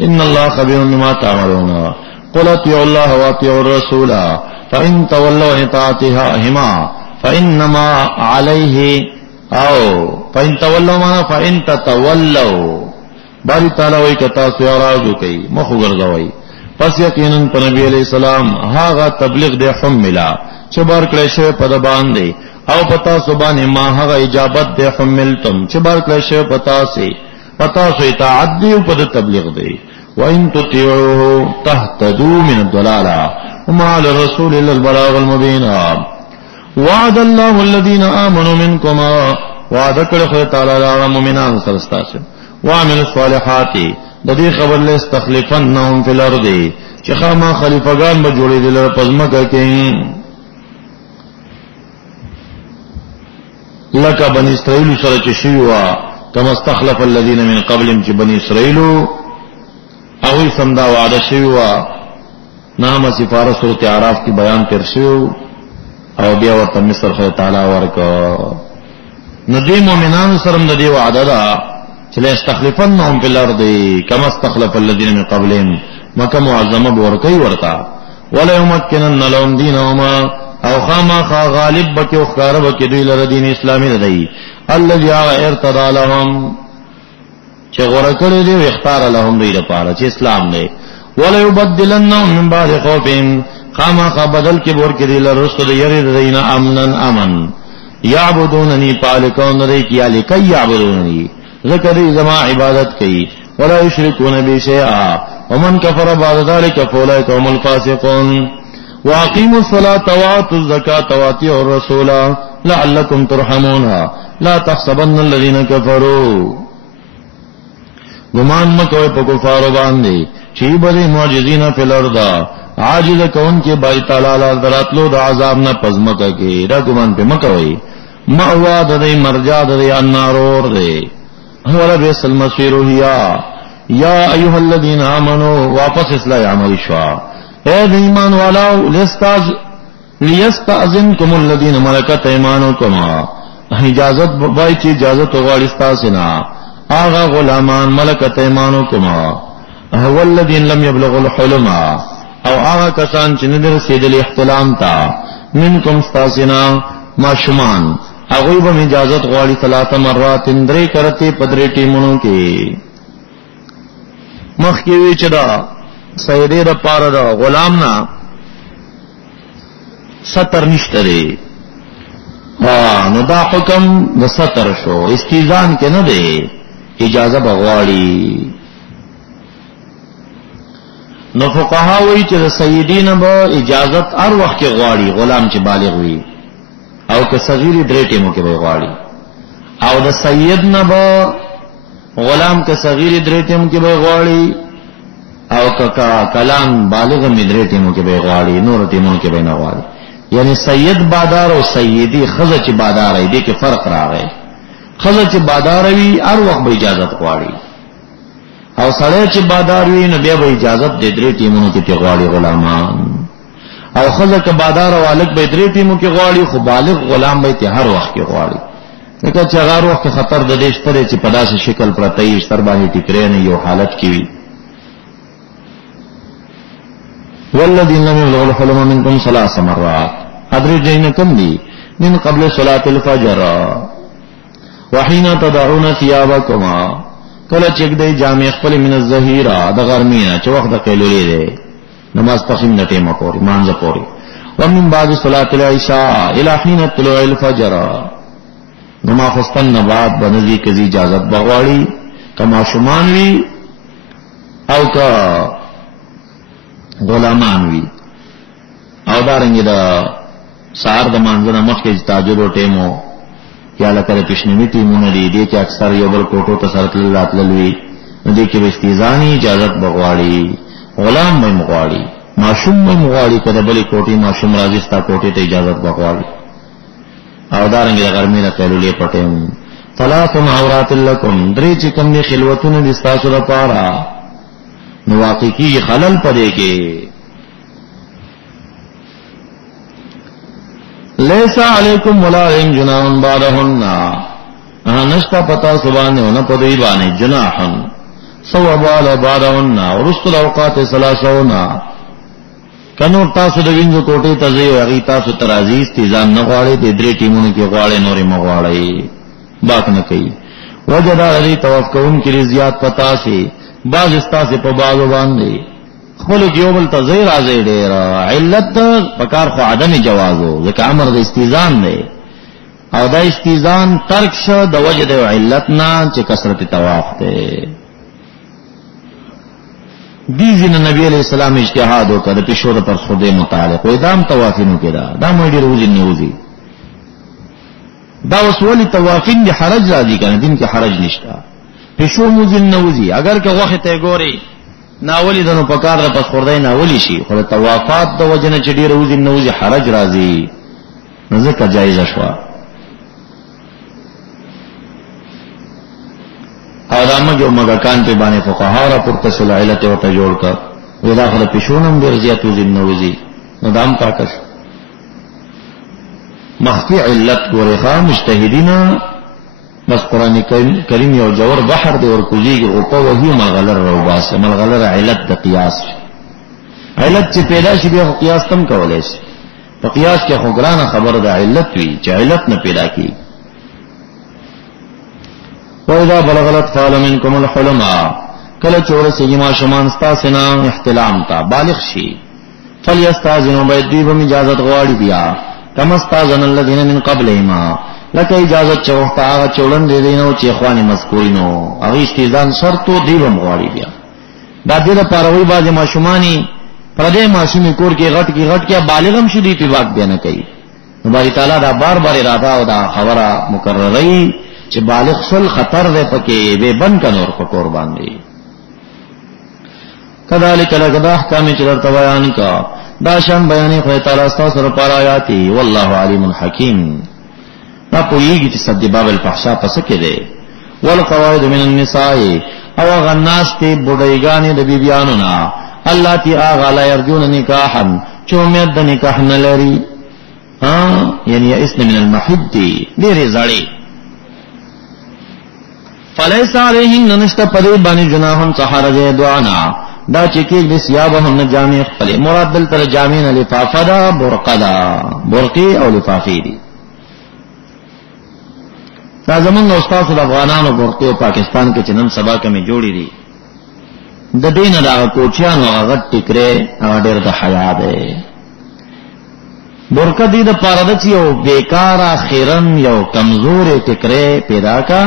ان الله خبير بما تعملون قل اطيعوا الله واطيعوا الرسول فان تولوا عن طاعتهما فانما عليه او فان تولوا ما فان تتولوا باری تعالی وای کتا سو راځو کوي مخ ګرځوي پس یقیناً پر نبی علیہ السلام هاغه تبلیغ دے حملا چې بار کړی شوی په د باندې او پتا سبحانه ما هاغه اجابت دے حملتم چې بار کړی شوی پتا سو اطاعت دی په د تبلیغ دی وان تطيعوه تهتدوا من الضلاله وما على الرسول الا البلاغ المبين وعد الله الذين امنوا منكم وعد کړه تعالی دا مؤمنان سره ستاسو وعملوا الصالحات د دې خبر له استخلفنهم فی الارض چې خامہ خلیفګان به جوړې دي پزماکه کې لکه بنی اسرائیل سره چې شیوا کما استخلف الذين من قبلهم چې بنی اسرائیل او سمدا وعده شیوا نام سفاره سورۃ اعراف کی بیان تر شو او بیا ورته مصر خدای تعالی ورکو ندی مومنان سره د دې وعده ده چلے استخلفنهم فی الارض کما استخلف الذين من قبلهم مکه معظمه ورکی ورتا ولا يمكنن لهم دينهم او خاما غالب بک او خار بک دوی لره دین اسلامي ردی الذي ارتضى لهم چې ورکړي دی اختار لهم دی لپاره چې اسلام دی ولا يبدلنهم من بعد خوفهم خاما بدل کې ورکړي دی لره رسول یری دین امن یعبدوننی پالکون دی کیا لکی یعبدوننی ذکر زما عبادت کی ولا یشرکون بی شیئا ومن کفر بعد ذلك فاولئک هم الفاسقون واقیموا الصلاة وآتوا الزکاة وأطیعوا الرسول لعلکم ترحمون لا تحسبن الذین کفروا گمان مکوئے پا کفار باندے چی بدی معجزین فی الارض عاجز کون کے باری تعالی دراتلو دا عذاب نا پزمکا کے را گمان پہ مکوئے مأوا دے مرجع دے النارور دے ولا بیس المصیر یا ایها الذین آمنوا واپس اصلاح عمل شوا اے ایمان والاو لیستأذنکم الذین ملکت ایمانکم اجازت بای چې اجازت غواړي تاسو نه آغا غلامان ملکت ایمانکما هو الذين لم يبلغوا الحلم او آغا کسان چې نه رسیدلی احتلام تا منکم استاسنا ماشومان هغه به اجازت غواړي 3 مرات درې کرتے پدری ټیمونو کې مخکې وی چې دا سیدې د پاره دا غلام نه 70 نشته دی نو دا حکم د 70 شو استیزان کې نه دی اجازه بغواړي نو فقها وی چې د سیدین به اجازت هر وخت کې غواړي غلام چې بالغ وي او که صغیر درې ټیمو کې به غواړي او د سید نه به غلام که صغیر درې ټیمو کې به غواړي او که کلام بالغ می درې ټیمو کې به غواړي نور ټیمو کې به نه غواړي یعنی سید بادار او سیدی خزه چې بادار ای دي کې فرق راغی خزه چې بادار وي هر وخت به اجازت غواړي او سړی چې بادار وي نو بیا به اجازت د درې ټیمونو کې غواړي غلامان او خزه که بادار او الک به درې ټیمو کې غواړي خو بالغ غلام به ته هر وخت کې غواړي لکه چې هر وخت خطر د دې شته چې په داسې شکل پرته یې سر باندې ټیکرې نه یو حالت کې وي والذین لم یبلغوا الحلم منکم 3 مرات ادری جنکم دی من قبل صلاة الفجر وحین تدعون ثيابکم کله چې دې جامع خپل من الظهیرا د غرمینه چې وخت د قیلولې ده نماز تقیم نټه مکوري مانځه پوري ومن بعد صلاة العشاء الى حين طلوع الفجر نما خستن بعد بنزی کزی اجازت بغواړي کما شومان وی او کا غلامان وی او دارنګه دا سار د مانځنه مخکې تهجد او ټیمو یا لکه پښنوي ټیمونه دي چې اکثر یو بل کوټو ته سره تللوي نو دې کې استیزانی اجازت بغواړي غلام به مغواړي معشوم به مغواړي کله بلې کوټي معشوم راځي ستا کوټې ته اجازت بغواړي او دارنګه غرمې له کولې پټم 3 عورات لکم درې چې کوم خلوتونه د تاسو لپاره نو واقعي خلل پدې کې لیس علیکم ولا علیہم جناح بعدهن نشتا پتا سبحانه نه پدې باندې جناح سوابال بعدهن ورسل اوقات 30 کنو تاسو د وینځو کوټې ته ځي هغه تاسو ترازی استیزان نه غواړي د درې ټیمونو کې غواړي نورې مغواړي باک نه کوي وجد علی توفقون کې زیات پتا سي باز استاسه په باغ باندې خپل دیوبل ته زیر راځي ډیر علت پکار خو عدم جوازو ځکه امر د استیزان دی او دا استیزان ترک شو د وجد علت نه چې کثرت طواف ده دیزن نبی علیہ السلام اجتهاد وکړ په شوره پر خوده متعلق و ادم طوافینو کړه دا مې ډیر وځي نوځي دا وسولي طوافین دی حرج راځي کنه دین کې حرج نشته په شو موزن نوځي اگر که وخت ته ګوري ناولی دنو پکار د پس خوردای ناولی شي خو طوافات د وجنه چې ډیر وځي نوځي حرج راځي نو ځکه جایز شو او دا مګه کان په باندې فقها را پورته سل علت او ته جوړ کړ ودا خل پښونم ډیر زیات وځي نوځي نو دام پاکش مخفي علت ورخا مجتهدین بس قرآن کریم یو جوور بحر دی ورکوزیږي او په وحی ملغلر روباسه ملغلر علت د قیاس علت چې پیدا شي بیا قیاس تم کولای شي په قیاس کې خو ګرانه خبره د علت وی چې علت نه پیدا کی وإذا بلغ الأطفال منكم الحلم کله چور سي ما شمان استاسنا احتلام تا بالغ شي فليستاذنوا بيديهم اجازت غواړي بیا كما استاذن الذين من قبلهما لکه اجازت چوخته هغه چولن دی دینو چې اخواني مذکورینو هغه استیزان شرطو دیوم غواړي بیا دا دې لپاره وی باز ماشومانی پردې ماشومي کور کې غټ کې بالغم شدي په واک دی نه کوي نو باری تعالی دا بار بار اراده او دا خبره مکررای چې بالغ شل خطر دی پکې به بن کنور په قربان دی کذالک لقد احکام چې ورته بیان کا دا شان بیان خدای تعالی ستاسو لپاره آیاتی والله علیم حکیم ما پویږي چې سد باب الفحشاء پس کې دی والقواعد من النساء او غناس ته بډایګانې د بیبيانو نه الله تی اغه لا يرجون نکاحا چې امید د نکاح نه لري یعنی اسن من المحب دی ډېرې زړې. فلیس علیهن نشته پدې باندې جناحن سحر دعانا دا چې کې د ثيابهن جامع خپل مراد دلته جامع نه لفافه دا برقه دا برقي او لفافي دي. دا زمونږ استاد د افغانانو برقي او پاکستان کې چې نن سبا کمې جوړې دي د دینه دا کوچیانو هغه ټیکره هغه ډېر د حیا ده. برقه دې د پاره د یو بیکاره خیرن یو کمزورې ټیکره پیدا کا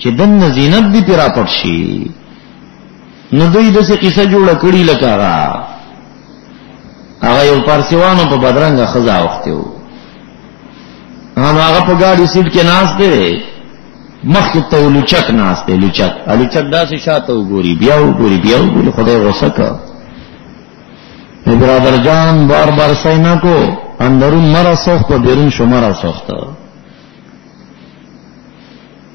چې د زینت دی پیرا پټ شي. نو دوی دسه قصه جوړه کړی لکه هغه یو پارسیوانو په بدرنګه خزا وختیو. هغه په گاډي سیټ کې ناس دی مخکې ته لوچک ناس دی لوچک داسې شاته وګوري بیا وګوري خدای غوسه کا. برادر جان بار بار سینا کو اندرون مرا سوخت و بیرون شمارا سوخت.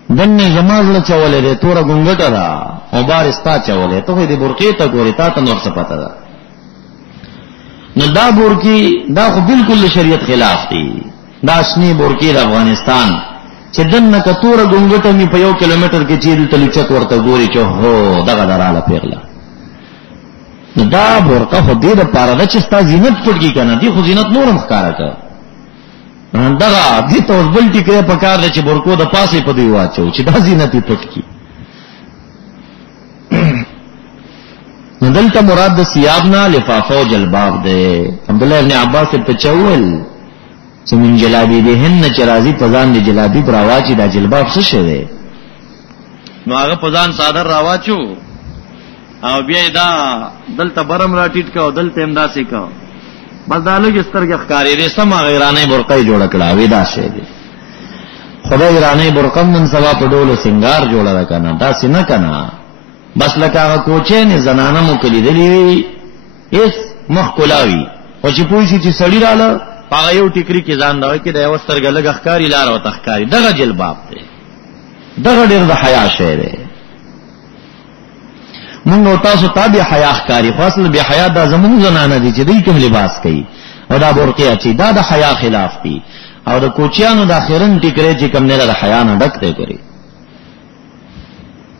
دنه زمازله چولې ده تور ګنګټه ده او بار استا چولې ته دې برقې ته ګوري تا ته نور څه پته ده. نو دا برقې دا خو بالکل شریعت خلاف دي. دا شنی برقې د افغانستان چې دنه ک تور ګنګټه می په 1 کیلومتر کې چیرې ته لچک ورته ګوري چې هو دغه دراله پیغله. نو دا برقه خو دې د پاره ده چې ستا زینت پټ کی کنه دی خو زینت نورم ښکارا کا. دغه دې ته بل ټیکره پکار دی چې برکو د پاسې په دی واچو چې دا زینت پټ کی. نو دلته مراد د ثيابنا لفافه او جلباب ده. عبد الله ابن عباس ته چول چې من جلابی بهن چرازی پزان دی جلابی براواچی دا جلباب څه شه ده. نو هغه پزان صادر راواچو او بیا دا دلته برم را ټیټ کا او دلته امداسې کا بس دا لږ سترګې ښکارې دې سم غیرانه برقې جوړ کړه وې دا شی دی. خدای غیرانه برقم نن سبا په ډول سنگار جوړه کنه دا سینه کنه بس لکه کوچې نه زنانه مو کلی دلی اس مخ کولاوي او چې پوښي چې سړی رااله هغه یو ټیکری کې ځان دا کې د یو سترګې لږ ښکاری لار او تخکاری دغه جلباب دی. دغه ډېر د حیا شی دی. مونږ تاسو تابع حیا ښکاری فاصله به حیا د زمون زنانه دي چې دوی کوم لباس کوي او دا برقیا چې دا د حیا خلاف دي او د کوچیانو د اخرن ټیکره چې کوم نه د حیا نه ډک دی کوي.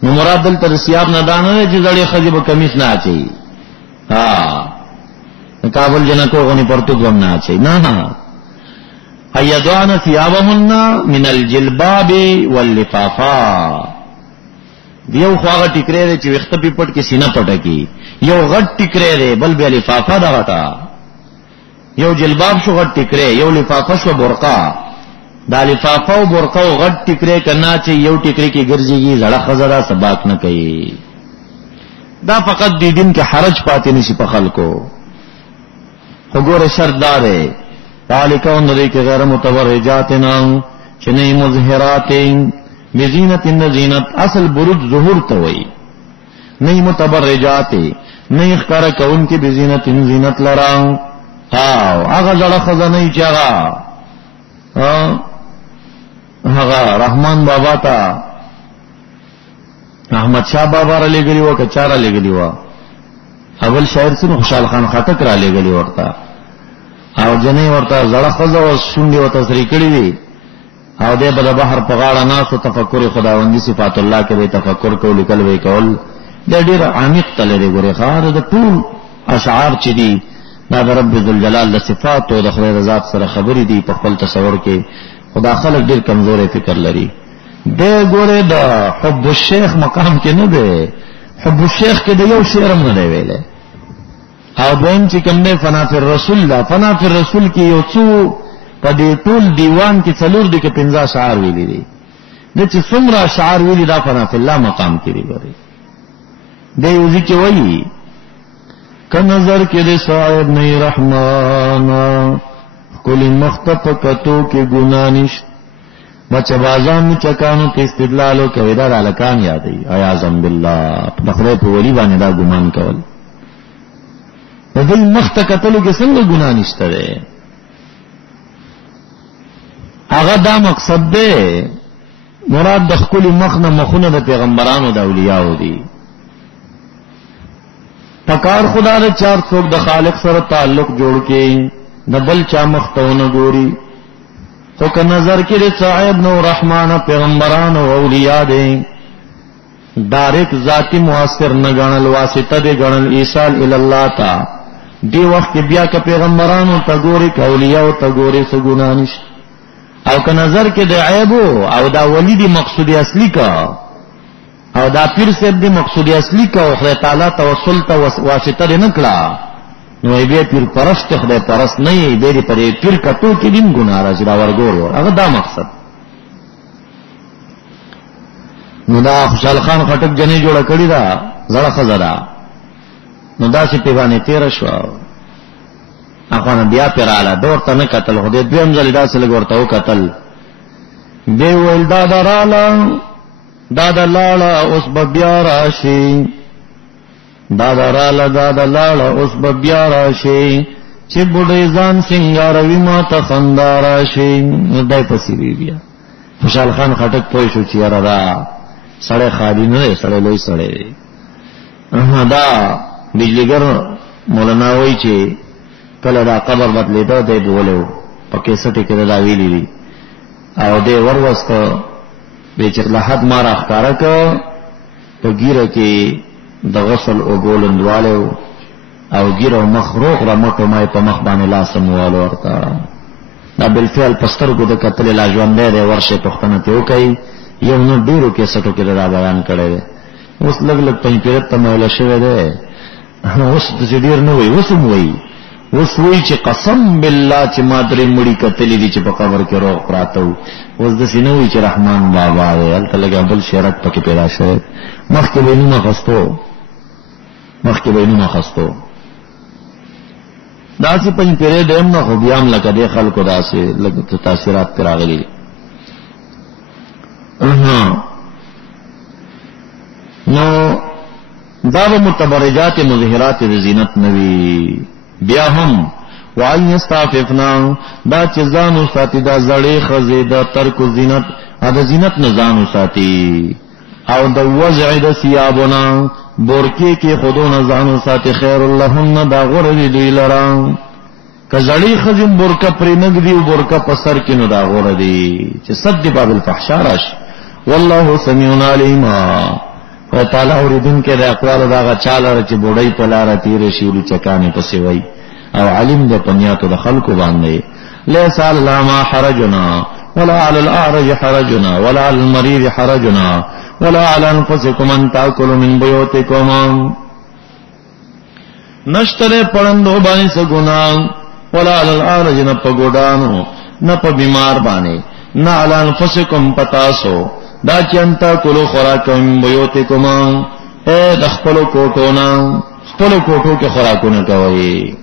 نو مراد دلته ثياب نه دانه چې زړې خځې به کمیس نه اچي کابل جنکو غني پرتو کوم نه اچي نه ايدوان ثيابهن من الجلباب واللفافا. یو خواغه ټیکره دی چې وخت په پټ کې سینه پټه کی یو غټ ټیکره دی بل به لفافه دا غټا یو جلباب شو غټ ټیکره یو لفافه شو برقه. دا لفافه او برقه او غټ ټیکره کنا چې یو ټیکره کې ګرځيږي زړه خزرا سباق نه کوي. دا فقط د دین کې حرج پاتې نشي په خلکو. وګوره شرط دا دی ذالک ان ذیک غیر متبرجاتنا چې نه مظهرات بزینت زینت اصل برج ظهور ته وای نه متبرجات نه ښکارا کون کې بزینت زینت لرا هغه ځړه خزانه چې هغه رحمان بابا ته احمد شاه بابا را لګلی و کچاره لګلی و اول شاعر سره خوشحال خان خټک را لګلی ورته او جنې ورته ځړه خزه او شونډې ورته سری کړی وی او دې بل بحر په غاړه ناس او تفکر خداوندی صفات الله کې به تفکر کول کول کول د ډېر عمیق تل دی ګوره خار د ټول اشعار چې دي دا رب ذل جلال د صفات او د خدای ذات سره خبرې دي په خپل تصور کې خدا خلق ډېر کمزورې فکر لري. د ګوره د حب الشیخ مقام کې نه دی حب الشیخ کې د یو شعر نه دی ویلې او دویم چې کوم نه فنا فی الرسول دا فنا فی الرسول کې یو څو په دې ټول دیوان کې څلور دي کې 15 شعر ویلي دي د چې څومره شعر ویلي دا فنا فی الله مقام کې دی ګوري د یو ځکه وایي ک نظر کې د صاحب نه رحمان کلی مختف کتو کې ګنا نشته بچ بازان چکانو کې استدلالو کوي دا الکان یادې اعاذ بالله په خدای په ولی باندې دا ګمان کول د دې مخته کتلو کې څنګه ګنا نشته ده هغه دا مقصد ده مراد د خپل مخنه مخونه د پیغمبرانو د اولیاءو دي پکار خدا نے چار څوک د خالق سره تعلق جوړ کې د بل چا مختونه ګوري خو که نظر کې صاحب نو رحمان پیغمبران او اولیاء دي ډایرک ذاتی مؤثر نه غنل واسطه دي غنل ایصال الی الله تا دی وخت بیا که پیغمبرانو ته ګوري که اولیاء ته ګوري څه ګناه نشته او که نظر کې د عیب او دا ولی دی مقصود اصلی کا او دا پیر صاحب دی مقصود اصلی کا او خدای تعالی توسل ته واسطه نه کړه نو یې پیر پرست خدای پرست نه یې به پرې پیر کټو کې دین ګناه راځي دا ورګور هغه دا مقصد نو دا خوشحال خان خټک جنې جوړه کړی دا زړه خزرا نو دا چې پیغانې تیر شو اخوانه بیا پیراله دور ته نه قتل خو دې دویم ځل دا سره ورته و قتل دی ویل دا دراله دا دلاله اوس به بیا راشي دا دراله دا دلاله اوس به بیا راشي چې بډې ځان سنگاروي ما ته خندا راشي نو دای پسې بیا خوشحال خان خټک پوه شو چې یاره دا سړی خالی نه دی سړی لوی سړی دی دا بجلیګر مولانا وایي چې کله دا قبر بدلیدو دی بولو په کیسټ کې دا ویلي دي او دی وروسته به چې لحد ما را ښکاره که په ګیره کې د غسل او ګولندوالو او ګیره مخروق را مټو مای په مخ باندې لاسموالو ورته دا بالفعل پسترګو د قتل لا ژوندې دی ورشه پښتنه ته وکي یو نو ډیرو کیسټو کې دا بیان کړی دی اوس لګ لګ پنځه ته مولا شوی دی اوس د ډیر نه وي اوسم وي اوس وی چې قسم بالله چې ما درې مړی کتلې دي چې په قبر کې روغ پراته وو اوس د سينوي چې رحمان بابا دی هلته لګا بل شرک پکې پیدا شوی مخکې وینو خستو داسې پنځ پیرې دیم نه خو بیا هم لکه د خلکو داسې لږ تاثیرات پر راغلي نو دا به متبرجات مظهرات د زینت نوي بیا هم وان یستعففنا دا چې ځانو ساتي دا زړې خزې دا ترک زینت دا زینت نه ځانو ساتي او د وضع د ثيابنا بورکی کې خودونه ځانو ساتي خیر اللهم دا غره دی لرا که زړې خزې بورکا پرې نګدي او بورکا په سر کې نو دا غره دی چې صد باب الفحشاء راش والله سميع عليم او تعالی اوریدونکو د اقوال دا چاله چې بوډۍ په لار تیر شي لو چکانه پسې وای او علم د پنیاتو د خلکو باندې ليس على ما حرجنا ولا على الاعرج حرجنا ولا على المريض حرجنا ولا على انفسكم ان تاكلوا من بيوتكم نشتره پړندو باندې سګونا ولا على الاعرج نه په ګډانو نه په بیمار باندې نه على انفسكم پتاسو دا چې انتا کولو خوراکم بیوتکم اے د خپل کوټونا خپل کوټو کې خوراکونه کوي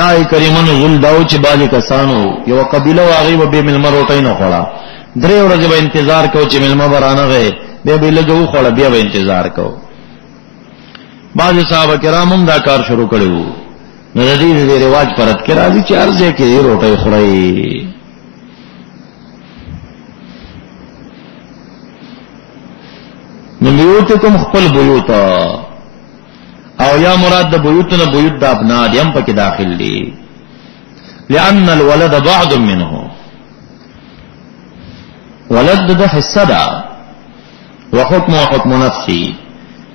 دای کریمانو ول داو چې باجی کسانو یو قبیله واغي و به ملمر روټای نه خوړه درې ورځې به انتظار کو چې ملما برانه غي به لګو خوړه بیا به انتظار کو باج صحابه کرامم دا کار شروع کړو نو د دې رواج پرد کې راځي چې ارزه کې روټي خوري نو بیوتکم خپل بیوت او یا مراد د بیوتنا بیوت د ابنا دیم پکې داخل دي لأن الولد بعض منه ولد د حصہ دا وحكم وحكم نفسي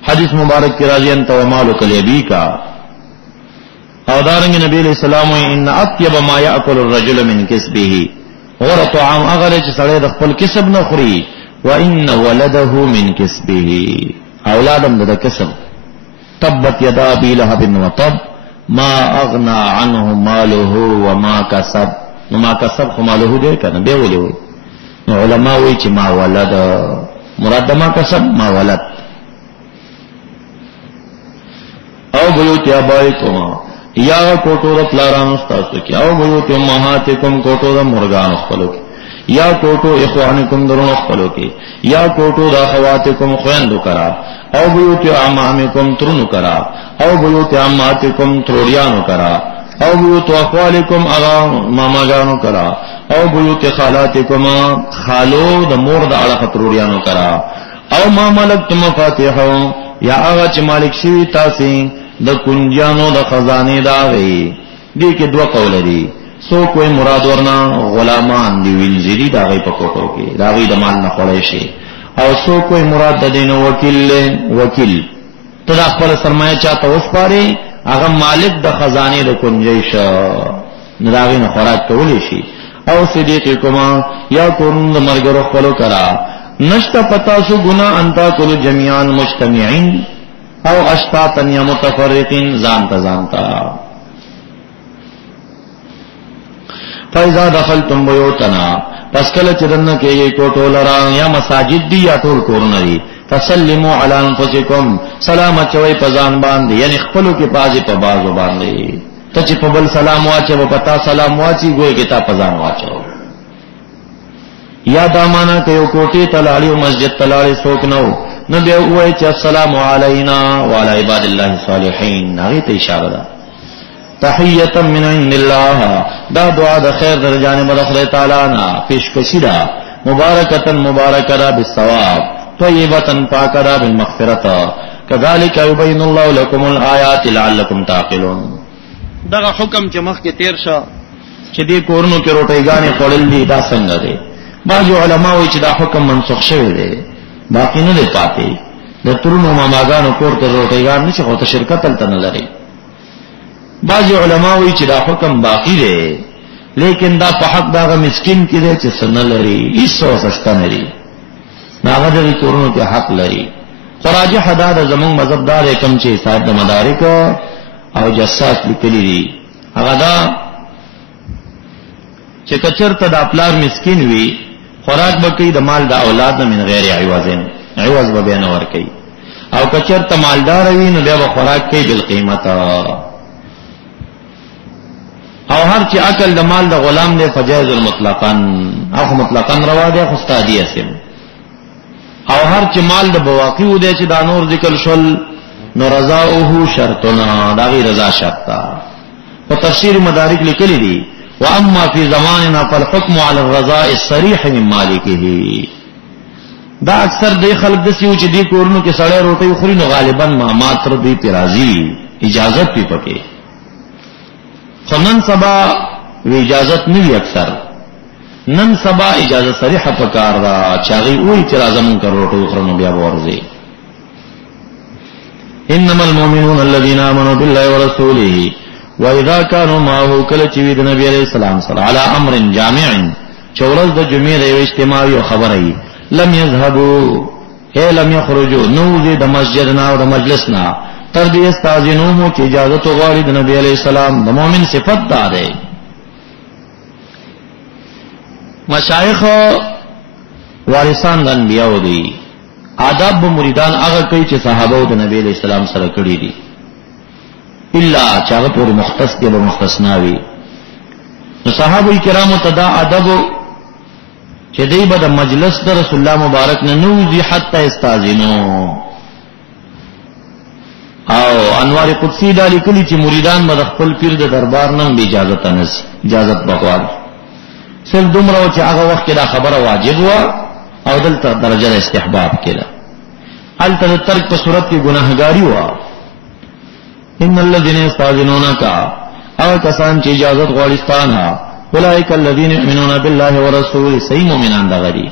حدیث مبارک کی راضی انت ومالک لابیکا او دارنګ نبی علیہ السلام ان اطيب ما ياكل الرجل من كسبه غره طعام اغله چې سړی د خپل کسب نه خوري وان ولده من كسبه اولادم د کسب تبت يدا ابي لهب وطب ما اغنى عنه ماله وما كسب وما كسب ماله دې کنه به ولي علماء وی چې ما ولد مراد ما کسب ما ولد او بیوت ابائکم یا کوټو د پلارانو تاسو کې او بیوت امهاتکم کوټو د مرغانو خپلو کې یا کوټو اخوانکم درونو خپلو کې یا کوټو د اخواتکم خويندو کرا او بیوت اعمامکم ترونو کرا او بیوت عماتکم تروریانو کرا او بیوت اخوالکم اغا ماماګانو کرا او بیوت خالاتکم خالو د مور د اړه تروریانو کرا او ما ملکتم مفاتيحو یا هغه چې مالک شوی تاسو د کنجانو د خزانه دا وی دي کې دوه قول دي سو کوئی مراد ورنا غلامان دی وینځري دا غي په کوټو کې دا غي د مال نه خړې شي او سو کوئی مراد د دین وکیل ته د خپل سرمایه چاته وسپاري هغه مالک د خزانه د کنجې شو نه دا غي نه خوراک کولی شي او صدیقکما یا کون د مرګرو خپل کرا نشتا پتا سو گنا انتا کل جميعان مجتمعین او اشتاتن یا متفرقین زانتا فَإِذَا دَخَلْتُمْ بُيُوتَنَا پس کله چې دنه کې یې کوټو لرا یا مساجد دی یا ټول کورونه دي فسلموا علی انفسکم سلام اچوي په ځان باندې یعنی خپلو کې پازي په بازو باندې ته چې په بل سلام واچو په پتا سلام واچي ګوي کې تا په ځان واچو یا دامانا که یو کوټی تلاړي او مسجد تلاړي څوک نو بیا وایي چې السلام علینا وعلى عباد الله الصالحین هغه ته اشاره ده تحیه من عند الله دا دعا د خیر در جانب الله تعالی نه پیشکشی ده مبارکتن مبارکه بالثواب طیبه پاکه بالمغفرة كذلك يبين الله لكم الآيات لعلكم تعقلون دغه حکم چې مخ کې تیر شو چې دې کورونو کې روټیګانې خورل دي دا څنګه دي بعض علماء وایي چې دا حکم منسوخ شوی دی باقی نه دی پاتې د ترونو ماماګانو کور ته روټیګان نشي خو ته شرکت تلته نه لري بعض علماء وایي چې دا حکم باقی دی لیکن دا په حق دا مسکین کې دی چې سن لري هیڅ وسسته نه لري هغه د کورونو ته حق لري خراجه حدا د زمون مذهب دار کم چې صاحب د مدارک او جساس لیکلی دي هغه دا چې کچرته د خپلار مسکین وي خوراک بکې د مال د اولاد نه من غیر عوض به بیان ور کوي او کچرته مالدار وي نو بیا به خوراک کوي بل قیمت او هر چې عقل د مال د غلام دی فجائز المطلقاً او مطلقاً روا دی خو استادی اسم او هر چې مال د بواقی دی چې دا نور ذکر شول نو رضاؤه شرطنا دا غي رضا شرط په تفسیر مدارک لیکلی دي واما فی زماننا فالحكم على الرضاء الصريح من مالکه دا اکثر دی خلق د سیو چې دی کورونو کې سړی روټي خوري نو غالبا ما ماتر دی پیرازي اجازت پی پکې خنن سبا وی اجازت نه وی اکثر نن سبا اجازت صریحه پکار دا چاغي وای چې لازم کر روټي خورنو بیا ورځي انما المؤمنون الذين امنوا بالله ورسوله واذا كانوا معه كل چې د نبی عليه السلام سره على امر جامع چورز د جمعې د اجتماعي خبري لم يذهبوا لم يخرجوا نو د مسجد نه او د مجلس نه تر دې استاذینو چې اجازه غواړي د نبی عليه السلام د مؤمن صفت ده مشایخ وارثان د انبیاء دي آداب مریدان هغه کوي چې صحابه د نبی علیہ السلام سره کړی دي الا چاغه پورې مختص دي به مختصناوي نو صحابه کرامو ته دا ادب چې دوی به د مجلس د رسول الله مبارک نه نوځي حتی استاذینو او انوار قدسی دا لیکلي چې مریدان به خپل پیر د دربار نه اجازه تنس اجازه بغواړي سل دومره چې هغه وخت دا خبره واجب و او دلته درجه استحباب کړه الته ترک په صورت کې ګناهګاری و ان الذين يستاذنونك او کسان چې اجازه غواړي ستانه اولئک الذين يؤمنون بالله ورسوله صحیح مؤمنان دغري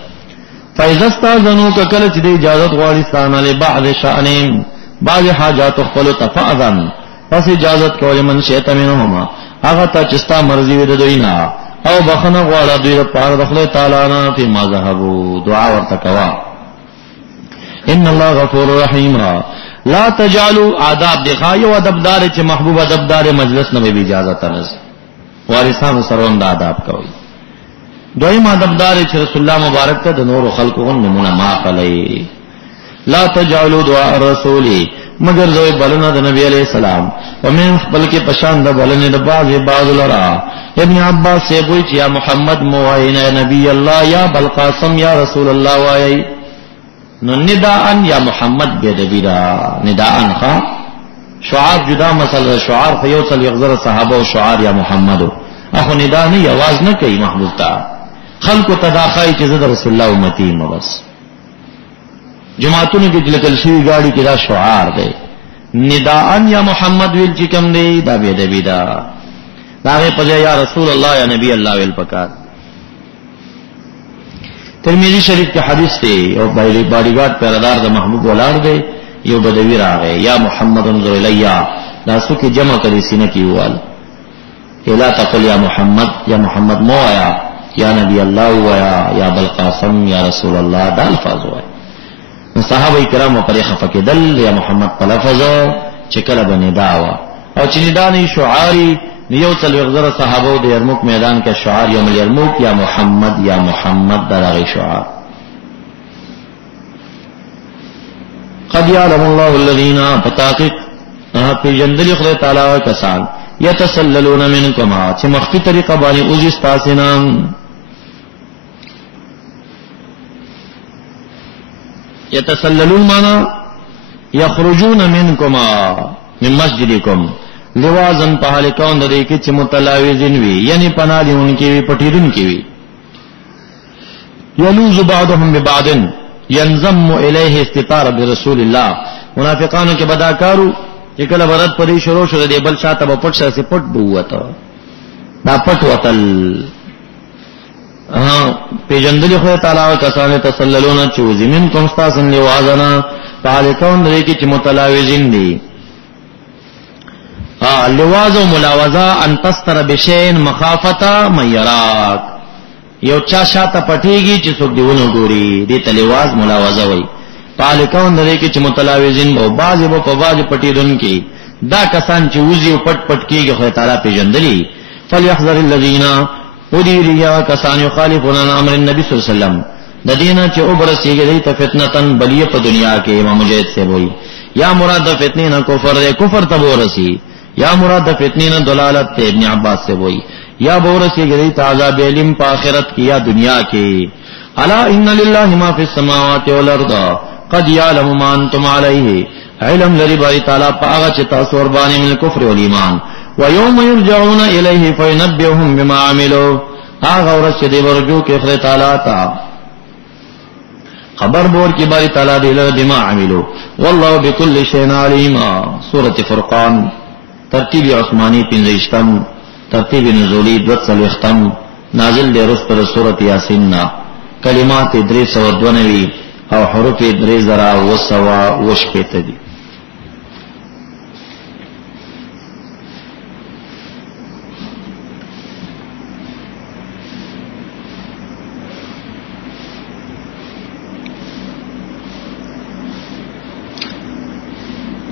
فاذا استاذنوك کله چې اجازه غواړي ستانه له بعض شأنهم بعض حاجات خپل تفاضن پس اجازه کول من شئت منهما هغه ته چې ستا مرضی وي د دوی نه او بخنه غواړه دوی په د خدای تعالی نه په ما ذهبو دعا ورته کوا ان الله غفور رحیم لا تجعلوا آداب دخایو ادبدار چې محبوب ادبدار مجلس نه به اجازه تنس وارثان سروند آداب کوي دویم ادبدار چې رسول الله مبارک ته د نور خلقو نمونه ما علی لا تجعلوا دعاء الرسول مگر زوی بلنه د نبی علیہ السلام ومن بلکې پشان د بلنه د بعض لرا ابن عباس سے وی چې یا محمد مواینا نبی الله یا بلقاسم یا رسول الله وای نو نداء یا محمد به دبیرا نداء خا شعار جدا مسله شعار فیوصل یغزر صحابه او شعار یا محمد اخو نداء نه आवाज نه کوي محبوب تا خلق تداخای چې زد رسول الله امتی مبس جماعتونو کې لکل شوی گاڑی کې دا شعار دی نداءن یا محمد ویل چې کوم دی دا به ادبی دا هغه په یا رسول الله یا نبی الله ویل پکار. ترمذی شریف کې حدیث دی او باډیګارد پیرادار د محبوب ولار دی یو بدوی راغی یا محمد انظر الیا دا سو کې جمع کړي سینه کې وال الا تقل یا محمد مو یا نبی الله یا بالقاسم یا رسول الله دا الفاظ وای. صحابه کرام پر خفقه دل یا محمد په لفظ چې کله بنی داوا او چې ندانې شعاری یو څل وغزر صحابه د یرموک میدان کې شعار یوم الیرموک یا محمد دغه شعار. قد يعلم الله الذين فتاقق په جندل خدای تعالی کسان یتسللون منکما چې مخفي طریقه باندې اوږي استاسنام یتسللون معنا یخرجون منکما من مسجدکم لوازن په حال کون د دې کې چې متلاوزین وي یعنی پناه دیونکي وي پټیدونکي وي. یلوذ بعضهم ببعض ينضم الیه استطار برسول الله منافقانو کې بداکارو چې کله ورت پرې شروع شو د بل شاته په پټ سره پټ بوته دا پټ وتل پیجندل خو تعالی کسانه تسللون چې زمين کوم تاسو لوازنا تعالی کون دې کې چې متلاوزین دي. لواز و ملاوزه ان تستر بشین مخافتا میراک یو چا شاته پټیږي چې څوک دیونه ګوري دې تلواز ملاوزه وای. پالکون دې کې چې متلاوزین او باز په باز پټیدونکي دا کسان چې وزي پټ کېږي خو تعالی پیجندلی. فليحذر الذين وديريا کسان يخالفون عن امر النبي صلی الله علیه وسلم د دینه چې او برسیږي ته فتنتن بلیه په دنیا کې امام مجاهد سے وای یا مراد فتنه نه کفر ته ورسی یا مراد فتنه نه دلالت ته ابن عباس سے وای یا بورسیږي ته عذاب علم په آخرت کې یا دنیا کې. الا ان لله ما في السماوات والارض قد يعلم ما انتم عليه علم لري باری تعالی پاغه چې تاسو ور باندې من کفر او ایمان ويوم يرجعون اليه فينبئهم بما عملوا هغه ورځ چې دی ورجو کې خدای تعالی تا خبر بور کی باری تعالی دی له بما عملوا والله بكل شيء عليم. سوره فرقان ترتیب عثماني 15 ترتیب نزولی 2 نازل دی رسل سوره یاسین کلمات 392 او حروف 3000 دي.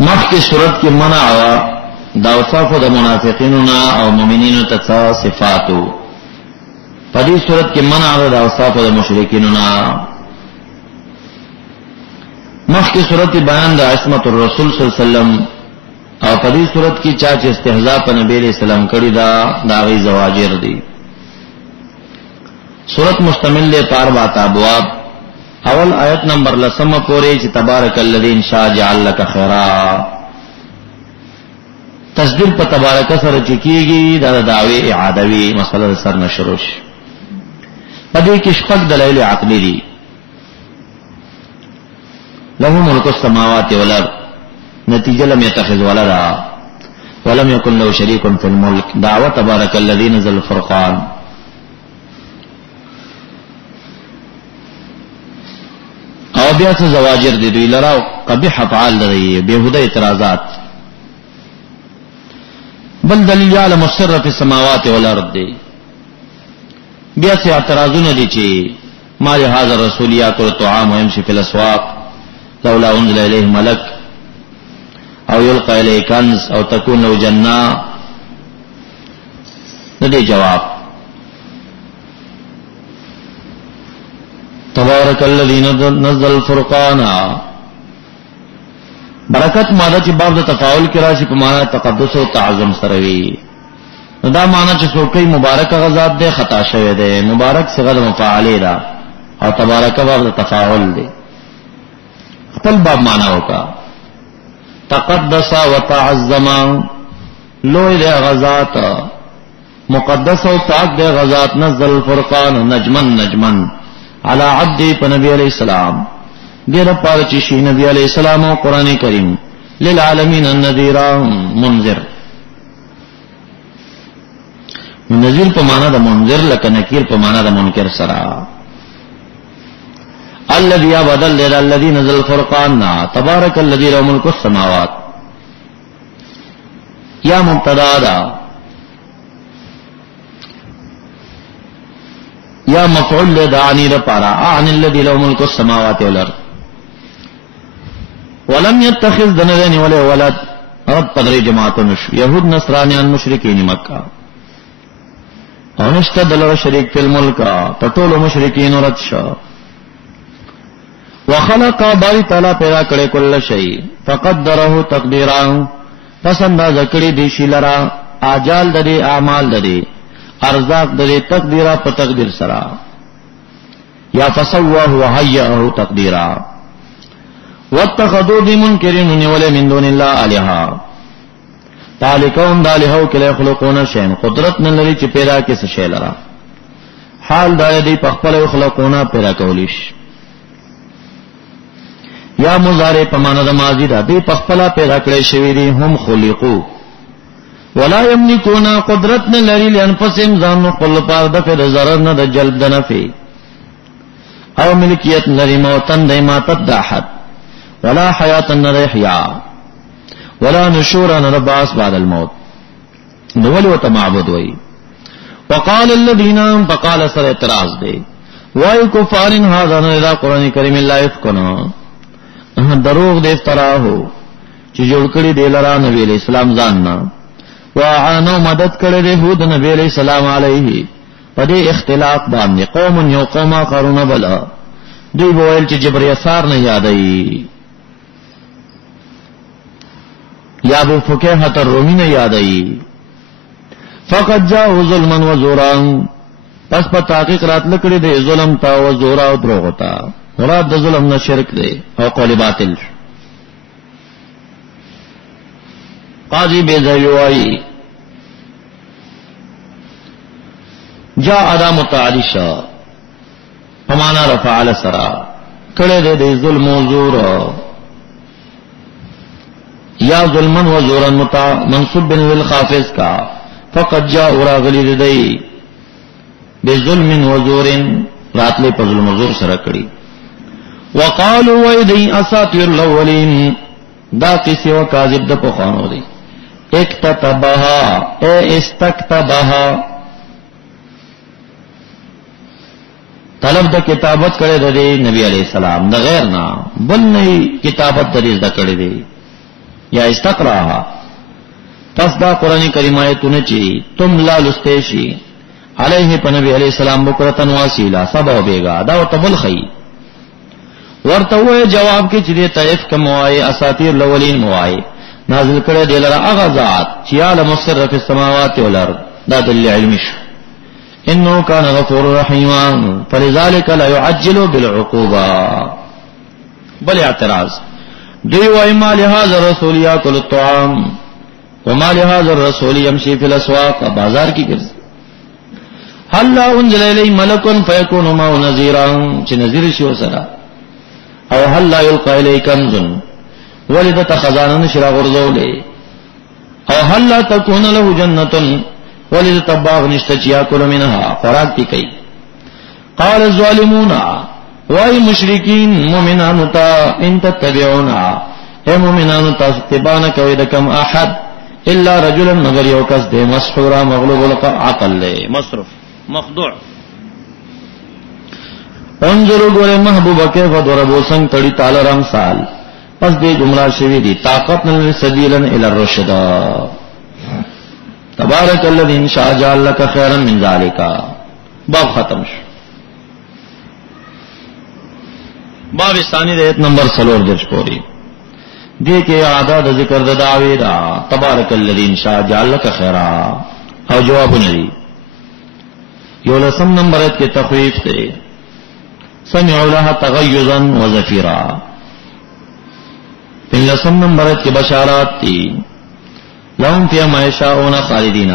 مخ کی صورت کی منع دا اوصاف د منافقینو او مؤمنینو ته صفاتو پدې صورت کې منع دا اوصاف د مشرکینو مخ کی صورت بیان د عصمت الرسول صلی الله علیه وسلم او پدې صورت کې چا چې استهزاء په نبی علیہ السلام کړی دا غي زواجر دي. صورت مشتمل له 4 ابواب. اول آیت نمبر 10 پورې چې تبارک الذی ان شاء جعل لك خیرا تصدیق په تبارک سره چکیږي دا دعوی اعادوی مسله سر نشروش. پدې کې شپږ دلایل عقلی دي. له ملک السماوات والارض نتیجه لم يتخذ ولدا ولم يكن له شريك في الملك دعوه تبارك الذي نزل الفرقان. او بیا څه زواجر دي دوی لرا قبیح افعال لري بهوده اعتراضات. بل دلیل علم السر فی السماوات والارض دی. بیا څه اعتراضونه دي چې ما لهذا الرسول یاکل الطعام ويمشي في الاسواق لولا انزل الیه ملک او یلقى الیه کنز او تكون له جنہ. ندی جواب تبارک الذی نزل الفرقان. برکت ماده چې باب د تفاعل کې راشي په معنا تقدس او تعظم سره وي. دا معنا چې څوک مبارک غزاد ده خطا شوی ده مبارک صيغه مفاعله ده او تبارک باب د تفاعل ده. خپل باب معنا وکا تقدس وتعظم لوی ده غزات مقدس او پاک ده غزات نزل الفرقان نجمن على عبد نبی علیہ السلام دیر پارچی شی نبی علیہ السلام و قرآن کریم للعالمین النذیرا منذر. نذیر په معنا د منذر لکه نکیر په معنا د منکر سره. الذي بدل للذي نزل الفرقان تبارك الذي له ملك السماوات یا مبتدا دا یا مفعول لدانی لپارا عن الذي له ملك السماوات والارض ولم يتخذ ذنبين ولا ولد. رب قدر جماعتون یهود نصرانیان مشرکین مکہ اونشت دلو شریک فی الملک پټولو مشرکین رد شو. وخلق باری تعالی پیدا کړي کل شی فقدره تقدیرا پس انداز کړي دی شی لرا اجال د دې اعمال د دې ارزاق د دې تقدیرا په تقدیر سرا یا فسواه وهيئه تقدیرا. واتخذوا بمنکرین ولا من دون الله الها تالکون دالهو کله يخلقون شیء قدرت نه لري چې پیدا کې څه شی لرا حال دا دې په خپل خلقونه پیدا کولیش. یا مضارع په معنا د ماضی دا دې په خپل پیدا کړی شوی دي هم خلقو ولا یملکون قدرت نه لري لانفسهم ځان خپل پاره د فر ضرر نه د جلب د نفع او ملکیت لري موتن د ماتت د احد ولا حیات الرحیا ولا نشور نرباس بعد الموت. نو ولو معبود وای. وقال الذين فقال سر اعتراض دے وای کفار هذا نذا قران کریم الله یفکنا دروغ دے افترا ہو چې جوړ کړی دی لرا نبی علیہ السلام ځان نا وعانو مدد کړی دی هود نبی علیہ السلام علیه په دې اختلاف باندې قوم یو قوم قارون بلا دوی وویل چې جبر یسار نه یادای یا ابو فکیهۃ الرومی نه یادای فقد جاءوا ظلما وزورا پس په تحقیق راتل کړي دی ظلم تا او زورا او دروغ تا مراد د ظلم نه شرک دی او قول باطل. قاضی بیزوی جاء ادا متعدشا فمانا رفع سرا کړه دی ظلم او زور یا ظلمن و زورا منصوب بن الخافض کا فقد جاء راغلی دی بظلم و زور راتلے په ظلم و زور سره کړي. وقالوا ويدي اساطير الاولين دا کسی و کاذب د پخوانو دی. اکتتبها اے استکتبها طلب د کتابت کړي د نبی علیہ السلام د غیر نه بل نه کتابت د دې کړي دی یا استقراها. پس دا قرآن کریم آیتونه چې تم لا لستیشی علیه په نبی علیہ السلام بکرتن واسیلا سبا بیگا دا تبل خی ورته وې جواب کې چې دې طائف کوم وای اساطیر الاولین موای نازل کړه دی لره هغه ذات چې عالم السر فی السماوات والارض دا دلیل علمی شو. انه کان غفور رحیم فلذلك لا يعجل بالعقوبه. بل اعتراض دوی وای ما لهذا الرسول یاکل الطعام وما لهذا الرسول يمشي في الاسواق بازار کی ګرځي. هل لا انزل الی ملک فیکون معه نذیرا چې نذیر شي وسره او هل لا یلقى الی کنز ولدت خزانه شرا غرزولې او هل لا تكون له جنة ولدت باغ نشتچیا کول منها خوراک کی کوي. قال الظالمون وای مشرکین مومنان تا ان تتبعونا اے مومنان تاسو تبانه کوي د کم احد الا رجلا مگر یو کس دے مسحورا مغلوب العقل لے مصرف مخدوع. انظروا گورے محبوب کیف ضربوا سنگ تڑی تعالی رمثال پس دے گمراہ شوی دی طاقت نل سبیلا الی الرشد. تبارک الذی ان شاء جعل لك خیرا من ذلك. باب ختم شو. باب ثانی ایت نمبر 3 پوری دے کے اعداد ذکر د دعوی دا تبارک الذی ان شاء جعل لك خیرا او جواب نہیں. یو لسم نمبر ایت کے تخویف تے سمعوا لها تغیظا وزفیرا. پھر لسم نمبر ایت کے بشارات تھی لهم فی ما یشاؤون خالدین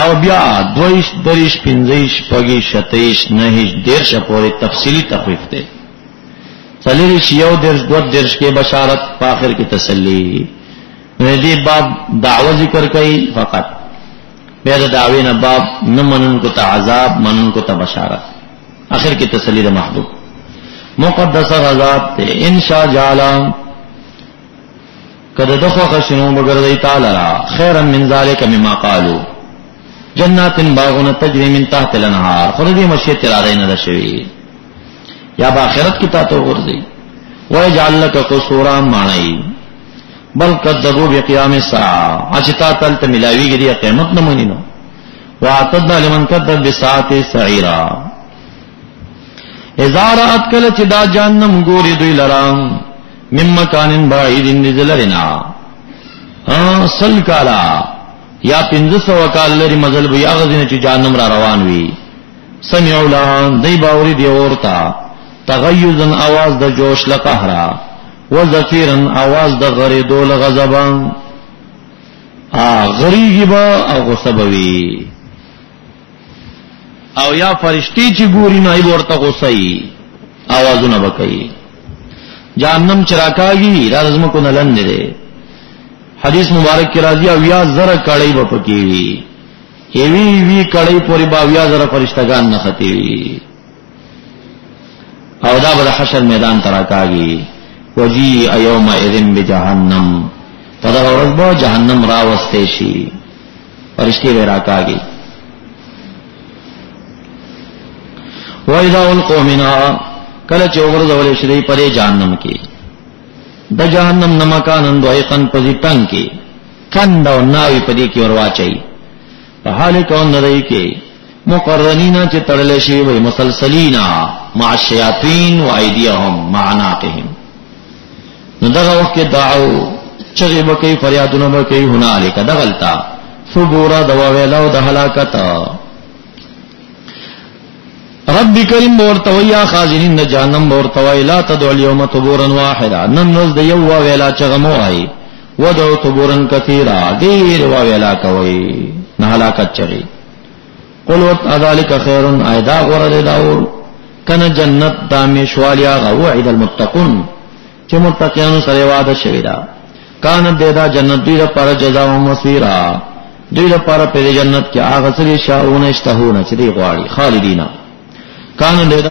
او بیا دویش دریش پنزیش پگیش شتیش نهیش دیرش پوری تفصیلی تخویف تے سلیری شیو درش دو درش کے بشارت پاخر کی تسلی ندی باب دعوی ذکر کئی فقط بید دعوین باب نہ منن کو تا عذاب منن کو تا بشارت آخر کی تسلی دا محبوب مقدس غذاب تے انشاء جعلا کد دخو خشنو بگردی تعالی خیرا من ذالک مما قالو جنات باغون تجری من تحت الانہار خردی مشیت ارادین دشوی یا باخرت کی تاتو غرزی ویجعل لک قصورا معنی بل کذبوا بقیام الساعه اچتا تلت ملاوی گری قیامت نمونینو واعتدنا لمن کذب بالساعه سعیرا اذا رات کل چدا جہنم گوری دوی لرام من مکان بعید نزلرنا سل کالا یا 500 کال لري مزل بیا غزنه چې جهنم را روان وي سمعوا لها دی باوری دی اورتا تغیزا आवाज د جوش لقهرا وزفیرا आवाज د غریدو لغضبا غریږي با او غصبوي او یا فرشتي چې ګوري نه ورته غصي आवाजونه وکړي جهنم چراکاږي رازم کو نلن دي حدیث مبارک کی راضی اویا زر کڑی بپکی وی ایوی وی کڑی پوری با اویا زر فرشتگان نخطی وی او دا بدا حشر میدان تراکاگی وجی ایوم اذن بجہنم پدر ورز با جہنم راوستیشی فرشتی وی راکاگی وَإِذَا أُلْقُوا مِنْهَا کل چوغرز ولی شدی پدے جہنم کی د جہنم نمکانن دوئقن پزی ٹنگ کی کند و ناوی پدی کی ورواچئی حال کون ندئی کے مقرنینا چی تڑلشی وی مسلسلینا مع الشیاطین و ایدیهم مع ناقهم ندغا وقت کے دعو چغی بکی فریادن بکی ہنالک دغلتا ثبورا دواویلاو دہلاکتا رب کریم بورتویا خازنین د جهنم بورتوی لا تدعو اليوم ثبورا واحدا نن روز د یو ویلا چغمو ای ودعو ثبورا كثيرا دیر ویلا کوي نه هلاکت چغي قل وذلك خير ايدا غرد داور کن جنت دامیشوالیا غوعد المتقون چې متقین سره وعده شوی دا کان دیدا جنت دی پر جزاء و مصيرا دی پر په جنت کې هغه سری شاونه اشتهونه چې دی غواړي خالدینا کان دیدا